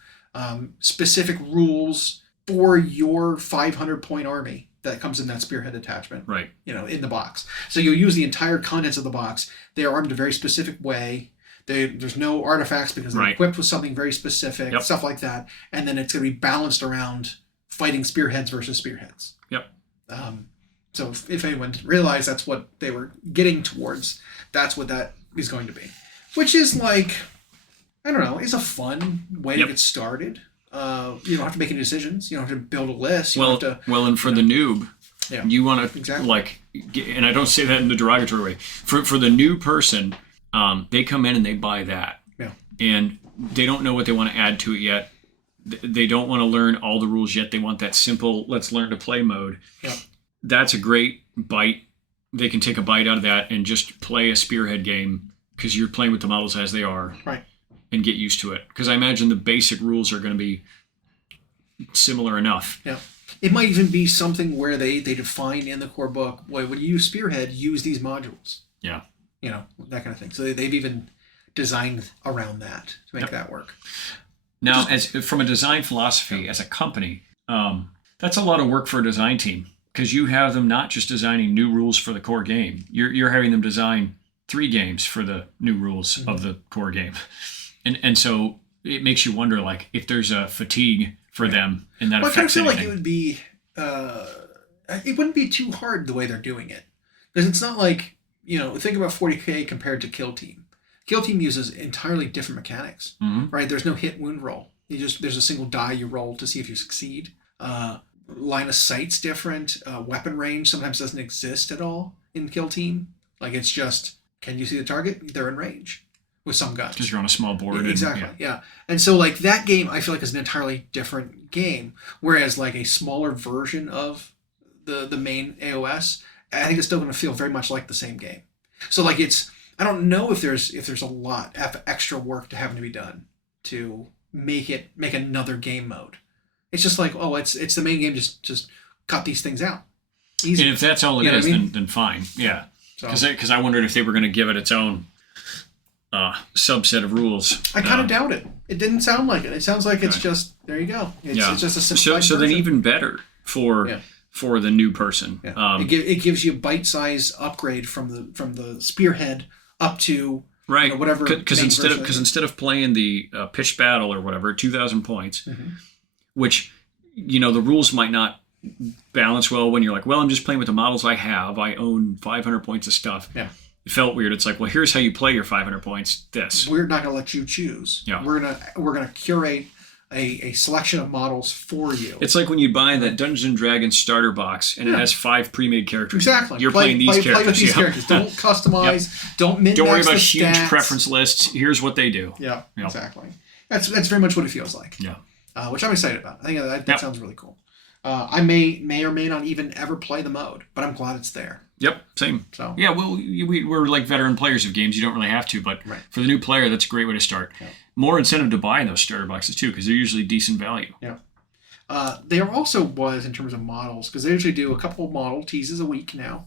specific rules for your 500-point army that comes in that Spearhead attachment. Right. In the box. So you'll use the entire contents of the box. They are armed a very specific way. There's no artifacts because they're equipped with something very specific, stuff like that. And then it's going to be balanced around fighting Spearheads versus Spearheads. Yep. So if anyone realized that's what they were getting towards, that's what that is going to be. Which is like, I don't know, it's a fun way to get started. You don't have to make any decisions. You don't have to build a list. You don't have to, and for the noob, you want to and I don't say that in the derogatory way. For the new person, they come in and they buy that. Yeah. And they don't know what they want to add to it yet. They don't want to learn all the rules yet. They want that simple, let's learn to play mode. Yeah. That's a great bite. They can take a bite out of that and just play a Spearhead game because you're playing with the models as they are. Right. And get used to it. Because I imagine the basic rules are going to be similar enough. Yeah. It might even be something where they define in the core book, when you use Spearhead, use these modules. Yeah. That kind of thing. So they've even designed around that to make that work. Now, from a design philosophy, as a company, that's a lot of work for a design team. because you have them not just designing new rules for the core game. You're having them design 3 games for the new rules of the core game, and so it makes you wonder, like, if there's a fatigue for them, and that affects anything. I kind of feel like it would be, it wouldn't be too hard the way they're doing it, because it's not like, think about 40K compared to Kill Team. Kill Team uses entirely different mechanics, right? There's no hit wound roll. There's a single die you roll to see if you succeed. Line of sight's different. Weapon range sometimes doesn't exist at all in Kill Team. Like, it's just, can you see the target? They're in range with some guns. Because you're on a small board. Exactly, yeah. And so, like, that game, I feel like, is an entirely different game. Whereas, like, a smaller version of the main AOS, I think it's still going to feel very much like the same game. So, like, I don't know if there's a lot of extra work to having to be done to make another game mode. It's just like, it's the main game, just cut these things out. Easy. And if that's all it is, then fine. Yeah. Because I wondered if they were going to give it its own subset of rules. I kind of doubt it. It didn't sound like it. It sounds like it's just, there you go. It's just a simplified So then version. even better for the new person. Yeah. It gives you a bite-size upgrade from the spearhead up to whatever. Because instead of playing the pitched battle or whatever, 2,000 points, which the rules might not balance well when you're like, well, I'm just playing with the models I have. I own 500 points of stuff. Yeah. It felt weird. It's like, well, here's how you play your 500 points. This. We're not going to let you choose. Yeah. We're gonna curate a selection of models for you. It's like when you buy that Dungeons and Dragons starter box and it has 5 pre-made characters. Exactly. You're playing these characters. Play with these characters. Don't customize. Don't min-max. Don't worry about the huge stats. preference lists. Here's what they do. Yeah. Exactly. That's very much what it feels like. Yeah. Which I'm excited about. I think that sounds really cool. I may or may not even ever play the mode, but I'm glad it's there. Yep, same. So yeah, well, we're like veteran players of games. You don't really have to, but for the new player, that's a great way to start. Yeah. More incentive to buy those starter boxes too, because they're usually decent value. Yeah. There also was, in terms of models, because they usually do a couple of model teases a week now.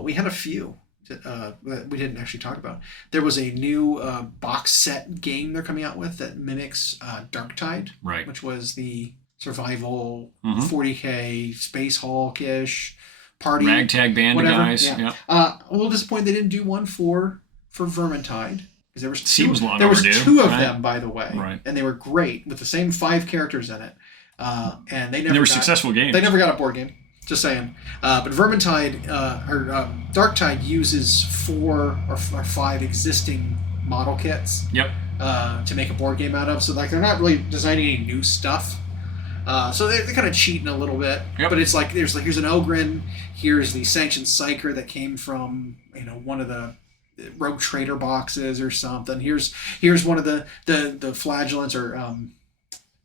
We had a few that we didn't actually talk about. There was a new box set game they're coming out with that mimics Darktide, which was the survival 40K Space Hulk-ish party ragtag band of guys. Yeah. A little disappointed they didn't do one for Vermintide, because there was two of them, by the way, and they were great with the same 5 characters in it, and they were successful games. They never got a board game. Just saying. But Vermintide or Darktide uses 4 or 5 existing model kits. Yep. To make a board game out of, so like they're not really designing any new stuff. So they're kind of cheating a little bit, but it's like here's an Ogren, here's the Sanctioned Psyker that came from one of the Rogue Trader boxes or something. Here's one of the Flagellants or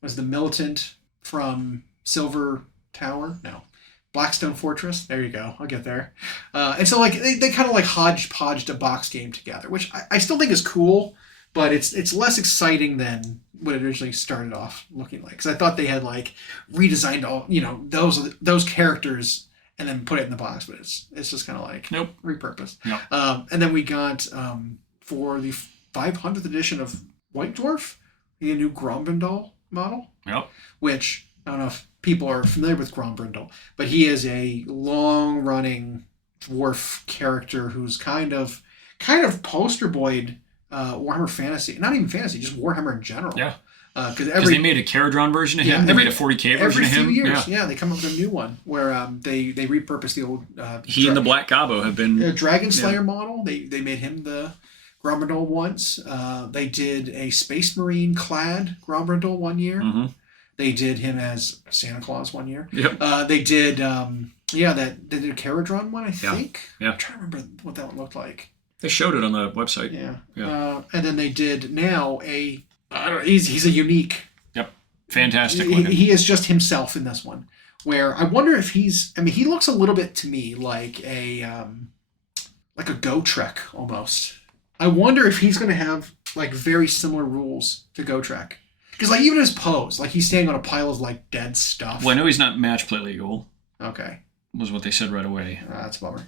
was the Militant from Silver Tower? No, Blackstone Fortress. There you go. I'll get there. And so like they kind of like hodgepodged a box game together, which I still think is cool, but it's less exciting than what it originally started off looking like, because I thought they had like redesigned all those characters and then put it in the box, but it's just kind of like repurposed. And then we got for the 500th edition of White Dwarf, the new Grombrindal model, which I don't know if people are familiar with Grombrindal, but he is a long running dwarf character who's kind of poster boyed Warhammer Fantasy, not even fantasy, just Warhammer in general. Yeah. Because they made a Caradron version of him. They made a 40K version of him. Every few years, they come up with a new one where they repurpose the old. He and the Black Gobbo have been Dragon Slayer model. They made him the Grombrindal once. They did a Space Marine clad Grombrindal one year. They did him as Santa Claus one year. Yep. They did they did a Caradron one, I think. Yeah. I'm trying to remember what that one looked like. They showed it on the website. Yeah. And then they did now he's a unique. Yep. Fantastic. He is just himself in this one, where I wonder if he looks a little bit to me like a Gotrek almost. I wonder if he's going to have like very similar rules to Gotrek. Because like even his pose, like he's standing on a pile of like dead stuff. Well, I know he's not match play legal. Okay. Was what they said right away. That's a bummer.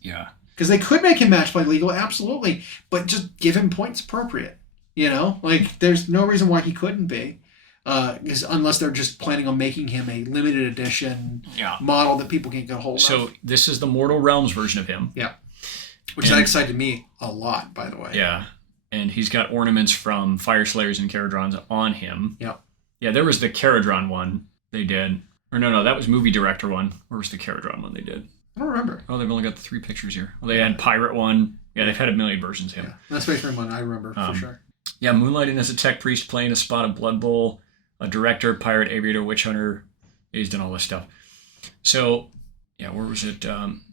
Yeah. Because they could make him match play legal, absolutely, but just give him points appropriate. Like there's no reason why he couldn't be. unless they're just planning on making him a limited edition model that people can't get a hold of. So this is the Mortal Realms version of him. Yeah. Which that excited me a lot, by the way. Yeah. And he's got ornaments from Fire Slayers and Caradrons on him. Yeah. Yeah, there was the Caradron one they did. Or no, that was movie director one. Where was the Caradron one they did? I don't remember. Oh, they've only got the 3 pictures here. Well, they had Pirate one. Yeah, they've had a million versions of him. Yeah. That Space Marine one I remember for sure. Yeah, moonlighting as a tech priest, playing a spot of Blood Bowl, a director, pirate, aviator, witch hunter. He's done all this stuff. So, yeah, where was it?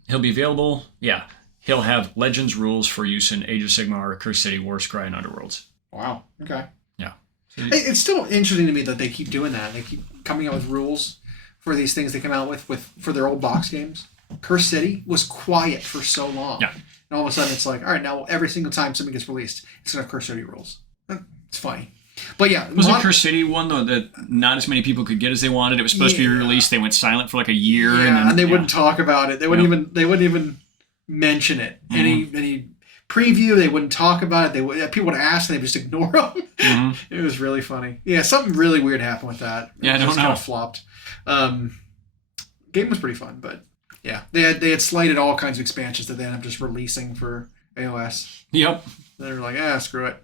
He'll be available. Yeah, he'll have Legends rules for use in Age of Sigmar, Curse City, War Scry, and Underworlds. Wow. Okay. Yeah. It's still interesting to me that they keep doing that. They keep coming out with rules for these things they come out with for their old box games. Curse City was quiet for so long. Yeah. And all of a sudden it's like, all right, now every single time something gets released, it's going to have Curse City rules. It's funny. But yeah. Was it Curse City one, though, that not as many people could get as they wanted? It was supposed to be released. They went silent for like a year. Yeah, and they wouldn't talk about it. They wouldn't even mention it. Mm-hmm. Any preview, they wouldn't talk about it. People would ask and they would just ignore them. Mm-hmm. It was really funny. Yeah, something really weird happened with that. Yeah, I don't know. Kind of flopped. Game was pretty fun, but yeah, they had slated all kinds of expansions that they ended up just releasing for AOS. Yep. They were like, screw it.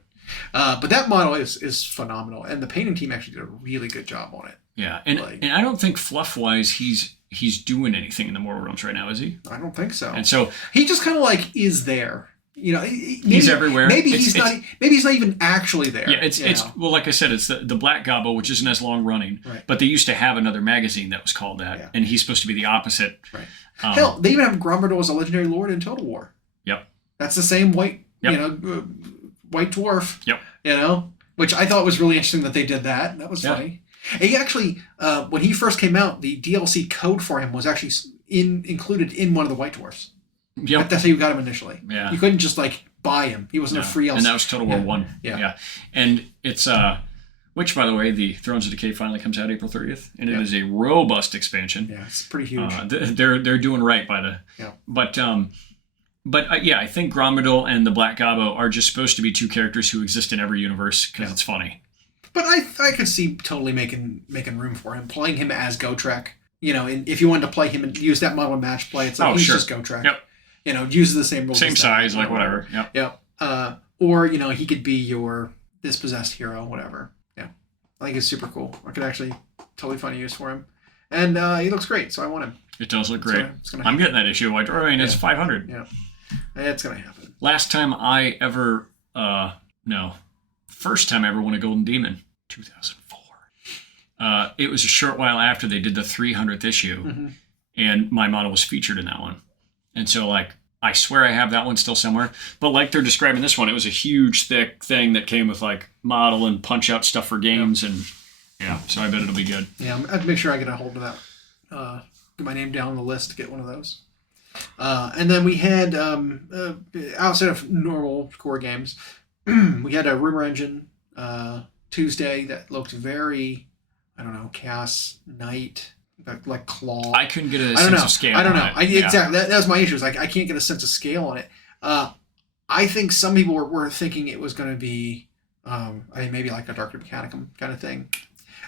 But that model is phenomenal, and the painting team actually did a really good job on it. Yeah, and I don't think fluff-wise he's doing anything in the Mortal Realms right now, is he? I don't think so. And so he just kind of like is there. You know, he's everywhere. Maybe he's not even actually there. Yeah, it's well, like I said, it's the Black Gobbo, which isn't as long running. Right. But they used to have another magazine that was called that, and he's supposed to be the opposite. Right. Hell, they even have Gromardor as a legendary lord in Total War. Yep. That's the same white, white dwarf. Yep. You know, which I thought was really interesting that they did that. That was funny. He actually, when he first came out, the DLC code for him was actually included in one of the white dwarfs. Yep. That's how you got him initially. Yeah. You couldn't just like buy him. He wasn't a free DLC. And that was Total War 1. Yeah. And it's which, by the way, the Thrones of Decay finally comes out April 30th, and it is a robust expansion. Yeah, it's pretty huge. They're doing right by the. Yeah. But I think Gromidal and the Black Gobbo are just supposed to be 2 characters who exist in every universe because it's funny. But I could see totally making room for him, playing him as Gotrek. You know, and if you wanted to play him and use that model in match play, it's like he's just Gotrek. Yep. You know, uses the same rules. Same size, like whatever. Yep. Yep. Or, you know, he could be your dispossessed hero, whatever. Yeah. I think it's super cool. I could actually totally find a use for him. And he looks great, so I want him. It does look great. So I'm getting that issue. It's 500. Yeah. It's going to happen. Last time I ever, first time I ever won a Golden Demon, 2004. It was a short while after they did the 300th issue, and my model was featured in that one. And so, like, I swear I have that one still somewhere. But like they're describing this one, it was a huge, thick thing that came with, like, model and punch-out stuff for games. And, so I bet it'll be good. Yeah, I have to make sure I get a hold of that. Get my name down on the list to get one of those. And then we had, outside of normal core games, we had a Rumor Engine Tuesday that looked very, Chaos Knight, like Claw. I couldn't get a sense of scale. I don't know. Exactly. That was my issue. Like, I can't get a sense of scale on it. I think some people were thinking it was going to be, maybe like a Dark Mechanicum kind of thing,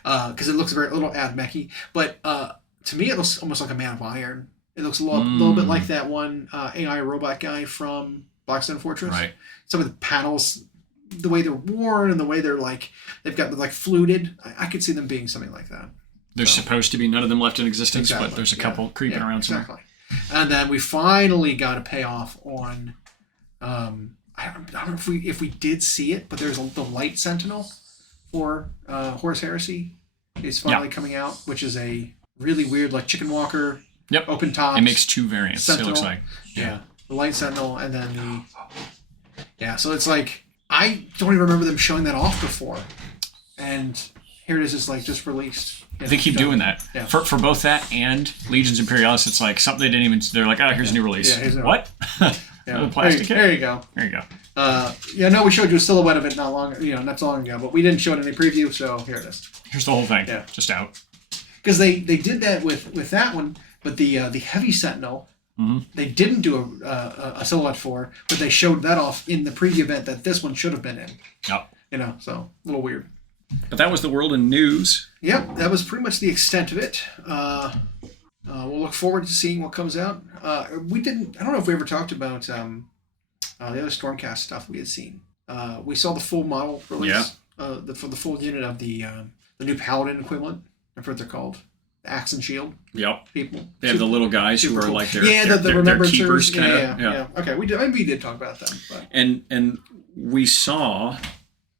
because it looks a little ad-mechy. But to me, it looks almost like a Man of Iron. It looks a little bit like that one AI robot guy from Blackstone Fortress. Right. Some of the panels, the way they're worn and the way they're like, they've got like fluted. I could see them being something like that. There's supposed to be none of them left in existence, but there's a couple creeping around somewhere. Exactly. And then we finally got a payoff on, I don't know if we did see it, but there's the Light Sentinel for Horus Heresy is finally coming out, which is a really weird, like Chicken Walker, open top. It makes 2 variants, Sentinel. It looks like. Yeah. The Light Sentinel and then the... Yeah, so it's like, I don't even remember them showing that off before. And here it is, just released. They keep doing that. Yeah. For both that and Legions Imperialis, it's like something they didn't even... They're like, here's a new release. Yeah, here's a what? Plastic there you go. There you go. No, we showed you a silhouette of it not so long ago, but we didn't show it in any preview, so here it is. Here's the whole thing. Yeah. Just out. Because they did that with that one, but the Heavy Sentinel, they didn't do a silhouette for, but they showed that off in the preview event that this one should have been in. Yep. So a little weird. But that was the world in news. Yep, that was pretty much the extent of it. We'll look forward to seeing what comes out. We didn't. I don't know if we ever talked about the other Stormcast stuff we had seen. We saw the full model release. For the full unit of the new Paladin equivalent. I forget what they're called. The Axe and Shield. Yep. People. They have the little guys who are cool. like the remembrance keepers kind of. Yeah. Okay, we did talk about them. But. And we saw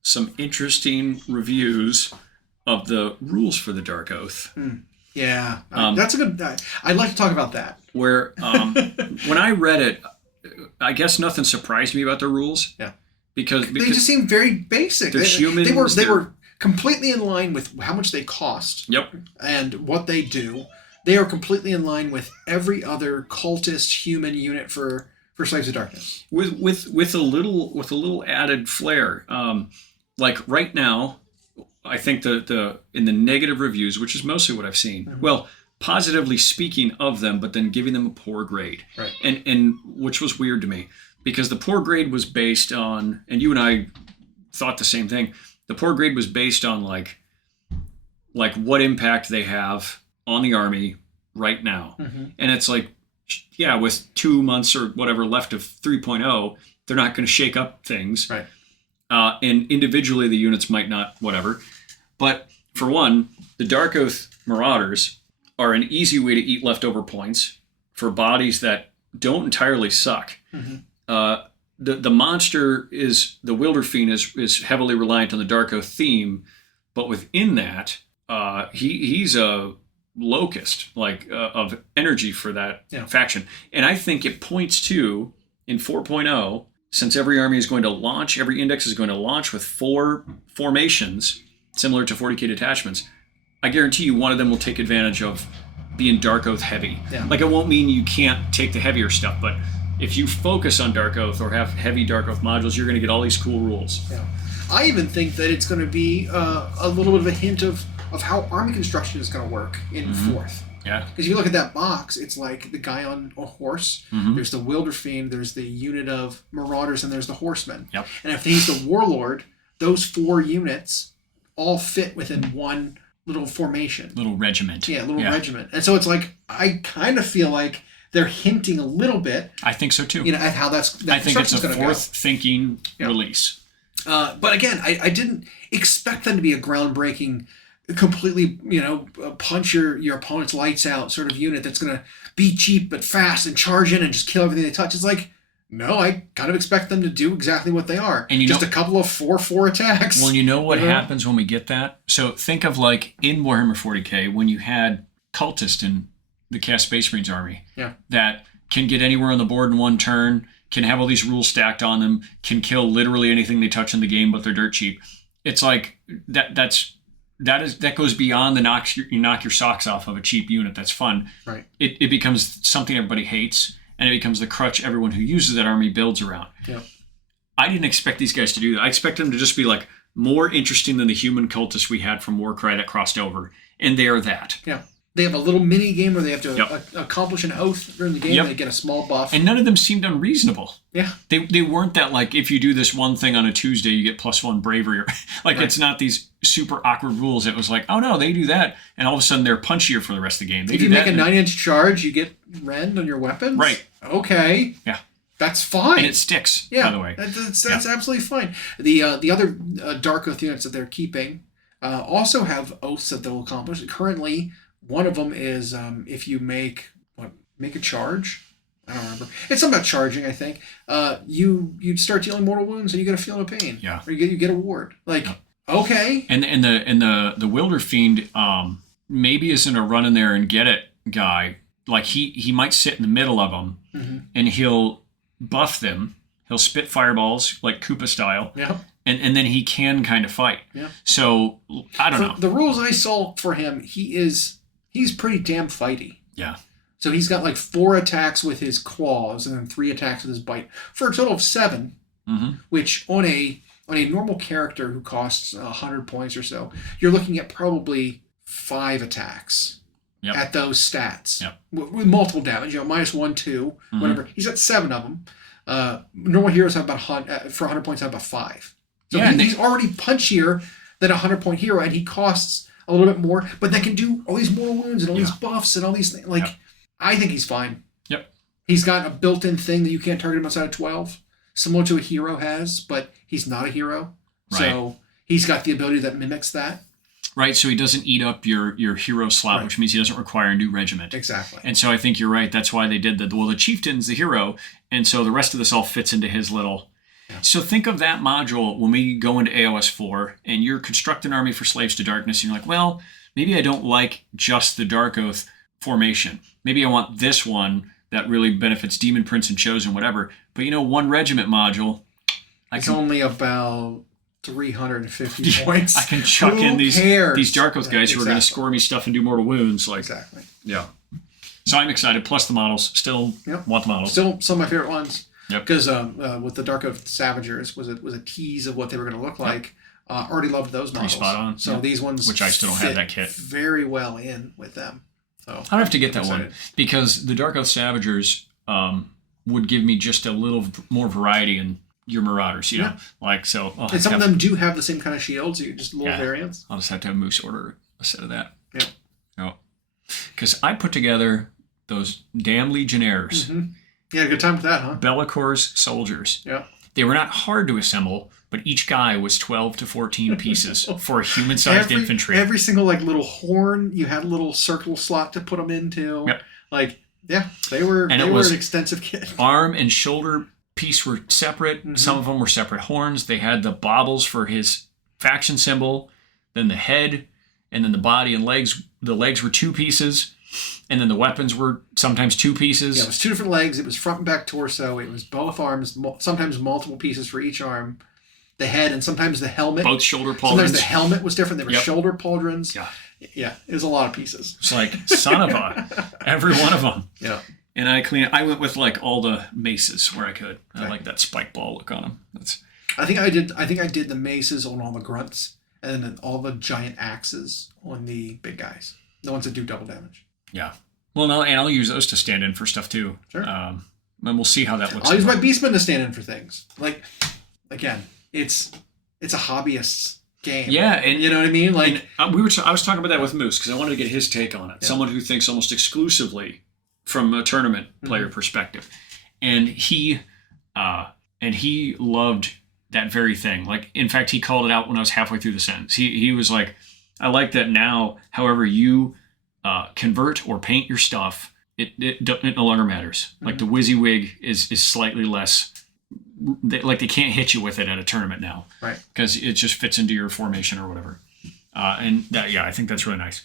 some interesting reviews of the rules for the Dark Oath. Yeah, that's a good. I'd like to talk about that. Where when I read it, I guess nothing surprised me about the rules. Yeah, because they just seem very basic. They were completely in line with how much they cost. Yep. And what they do. They are completely in line with every other cultist human unit for Slaves of Darkness. With a little added flair. Like right now, I think the in the negative reviews, which is mostly what I've seen. Well, positively speaking of them, but then giving them a poor grade. Right. And which was weird to me because the poor grade was based on, and you and I thought the same thing. The poor grade was based on like what impact they have on the army right now. And it's like, yeah, with 2 months or whatever left of 3.0, they're not going to shake up things. Right. And individually, the units might not, whatever. But for one, the Dark Oath Marauders are an easy way to eat leftover points for bodies that don't entirely suck. The monster is, the Wilder Fiend is heavily reliant on the Dark Oath theme, but within that, he's a locust of energy for that faction. And I think it points to, in 4.0, since every army is going to launch, every index is going to launch with 4 formations, similar to 40k detachments, I guarantee you one of them will take advantage of being Dark Oath heavy. Yeah. Like, it won't mean you can't take the heavier stuff, but if you focus on Dark Oath or have heavy Dark Oath modules, you're going to get all these cool rules. Yeah. I even think that it's going to be a little bit of a hint of how army construction is going to work in 4th. Yeah. Because if you look at that box, it's like the guy on a horse, there's the Wilder Fiend, there's the unit of Marauders, and there's the Horsemen. Yep. And if he's the Warlord, those 4 units all fit within one little formation. Little regiment. Yeah, regiment. And so it's like, I kind of feel like they're hinting a little bit. I think so too. At how I think it's a fourth thinking release. But again, I didn't expect them to be a groundbreaking, completely, punch your opponent's lights out sort of unit that's going to be cheap but fast and charge in and just kill everything they touch. It's like, no, I kind of expect them to do exactly what they are. And just a couple of 4/4 attacks. Well, you know what happens when we get that? So think of like in Warhammer 40k when you had cultists in the Chaos Space Marines army that can get anywhere on the board in one turn, can have all these rules stacked on them, can kill literally anything they touch in the game, but they're dirt cheap. It's like that goes beyond the you knock your socks off of a cheap unit that's fun. Right. It becomes something everybody hates, and it becomes the crutch everyone who uses that army builds around. Yeah. I didn't expect these guys to do that. I expect them to just be like more interesting than the human cultists we had from Warcry that crossed over, and they are that. Yeah. They have a little mini game where they have to accomplish an oath during the game. They get a small buff. And none of them seemed unreasonable. Yeah. They weren't that like, if you do this one thing on a Tuesday, you get +1 bravery. It's not these super awkward rules. It was like, oh no, they do that. And all of a sudden they're punchier for the rest of the game. If you make a 9-inch charge, you get rend on your weapons? Right. Okay. Yeah. That's fine. And it sticks, by the way. That's absolutely fine. The other Dark Oath units that they're keeping also have oaths that they'll accomplish. Currently, one of them is if you make a charge. I don't remember. It's something about charging, I think. You start dealing mortal wounds and you get a feeling of pain. Yeah. Or you get a ward. Okay. And the Wilder Fiend maybe isn't a run in there and get it guy. Like he might sit in the middle of them and he'll buff them. He'll spit fireballs like Koopa style. Yeah. And then he can kind of fight. Yeah. So I don't know. The rules I saw for him, he's pretty damn fighty. Yeah. So he's got 4 attacks with his claws and then 3 attacks with his bite for a total of 7. Which on a normal character who costs 100 points or so, you're looking at probably 5 attacks at those stats with multiple damage. -1, 2, whatever. He's got 7 of them. Normal heroes have about for 100 points have about 5. So he's already punchier than a 100-point hero, and he costs a little bit more, but that can do all these more wounds and all these buffs and all these things. Like, I think he's fine. Yep. He's got a built-in thing that you can't target him outside of 12, similar to a hero has, but he's not a hero. Right. So he's got the ability that mimics that. Right, so he doesn't eat up your hero slot, which means he doesn't require a new regiment. Exactly. And so I think you're right. That's why they did the chieftain's the hero, and so the rest of this all fits into his little. Yeah. So think of that module when we go into AOS 4, and you're constructing an army for Slaves to Darkness, and you're like, well, maybe I don't like just the Dark Oath formation. Maybe I want this one that really benefits Demon Prince and Chosen, whatever. But one regiment module. It's only about 350 points. I can chuck in these Dark Oath guys who are going to score me stuff and do mortal wounds. Exactly. Yeah. So I'm excited. Plus the models. Still want the models. Still some of my favorite ones. Yep. Because with the Dark Oath Savagers was a tease of what they were going to look like. Already loved those models. Pretty spot on. So these ones, which I still don't have that kit, very well in with them. So I'd have to get that one because the Dark Oath Savagers would give me just a little more variety in your Marauders, you know, like so. And some of them do have the same kind of shields, just little variants. I'll just have to have Moose order a set of that. Yeah. No, because I put together those damn Legionnaires. Mm-hmm. You had a good time with that, huh? Bellacor's soldiers. Yeah. They were not hard to assemble, but each guy was 12 to 14 pieces for a human-sized infantry. Every single little horn, you had a little circle slot to put them into. Yep. They were an extensive kit. Arm and shoulder piece were separate. Mm-hmm. Some of them were separate horns. They had the baubles for his faction symbol, then the head, and then the body and legs. The legs were 2 pieces, and then the weapons were sometimes 2 pieces. Yeah, it was 2 different legs. It was front and back torso. It was both arms, sometimes multiple pieces for each arm. The head, and sometimes the helmet. Both shoulder pauldrons. Sometimes the helmet was different. They were shoulder pauldrons. Yeah. Yeah, it was a lot of pieces. It's like, son of a, every one of them. Yeah. And I went with all the maces where I could. I like that spike ball look on them. I think I did the maces on all the grunts, and then all the giant axes on the big guys, the ones that do double damage. Yeah. Well, no, and I'll use those to stand in for stuff too. Sure. And we'll see how that looks. I'll use my beastmen to stand in for things. Again, it's a hobbyist's game. Yeah, and you know what I mean. I was talking about that with Moose because I wanted to get his take on it. Yeah. Someone who thinks almost exclusively from a tournament player perspective, and he loved that very thing. In fact, he called it out when I was halfway through the sentence. He was like, I like that now. However you convert or paint your stuff, it no longer matters. Mm-hmm. The WYSIWYG is slightly less. They can't hit you with it at a tournament now, right? Because it just fits into your formation or whatever. And that, I think that's really nice.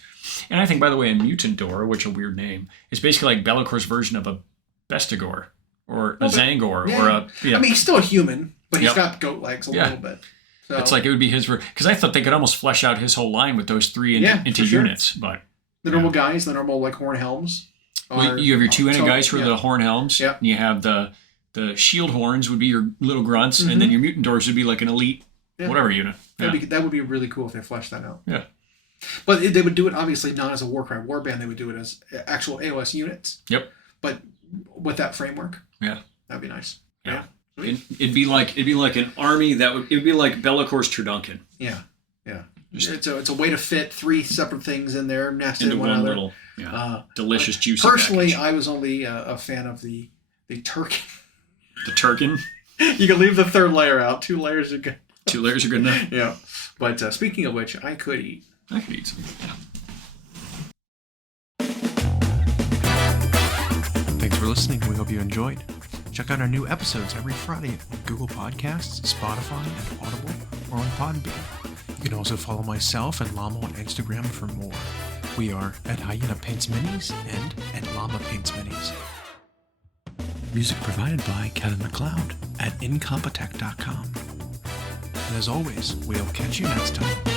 And I think, by the way, a Mutantore, which is a weird name, is basically like Bellacor's version of a Bestigor or a Zangor or a. Yeah. I mean, he's still a human, but he's got goat legs a little bit. So. It's like it would be his because I thought they could almost flesh out his whole line with those 3 into units, but the normal guys, the normal horn helms. You have your 2-handed guys for the horn helms. Yeah. And you have the shield horns would be your little grunts, and then your Mutantores would be like an elite whatever unit. That would be really cool if they fleshed that out. Yeah. But they would do it obviously not as a Warcry warband. They would do it as actual AOS units. Yep. But with that framework. Yeah. That'd be nice. Yeah. It'd be like an army it'd be like Bellacor's Turduncan. Yeah. Yeah. It's a way to fit 3 separate things in there, nested in one another. Little delicious juicy Personally, package. I was only a fan of the Turkin. The Turkin? You can leave the 3rd layer out. 2 layers are good. 2 layers are good enough. Yeah. But speaking of which, I could eat. I could eat some. Thanks for listening. We hope you enjoyed. Check out our new episodes every Friday on Google Podcasts, Spotify, and Audible, or on Podbean. You can also follow myself and Llama on Instagram for more. We are at Hyena Paints Minis and at Llama Paints Minis. Music provided by Kevin MacLeod at incompetech.com. And as always, we'll catch you next time.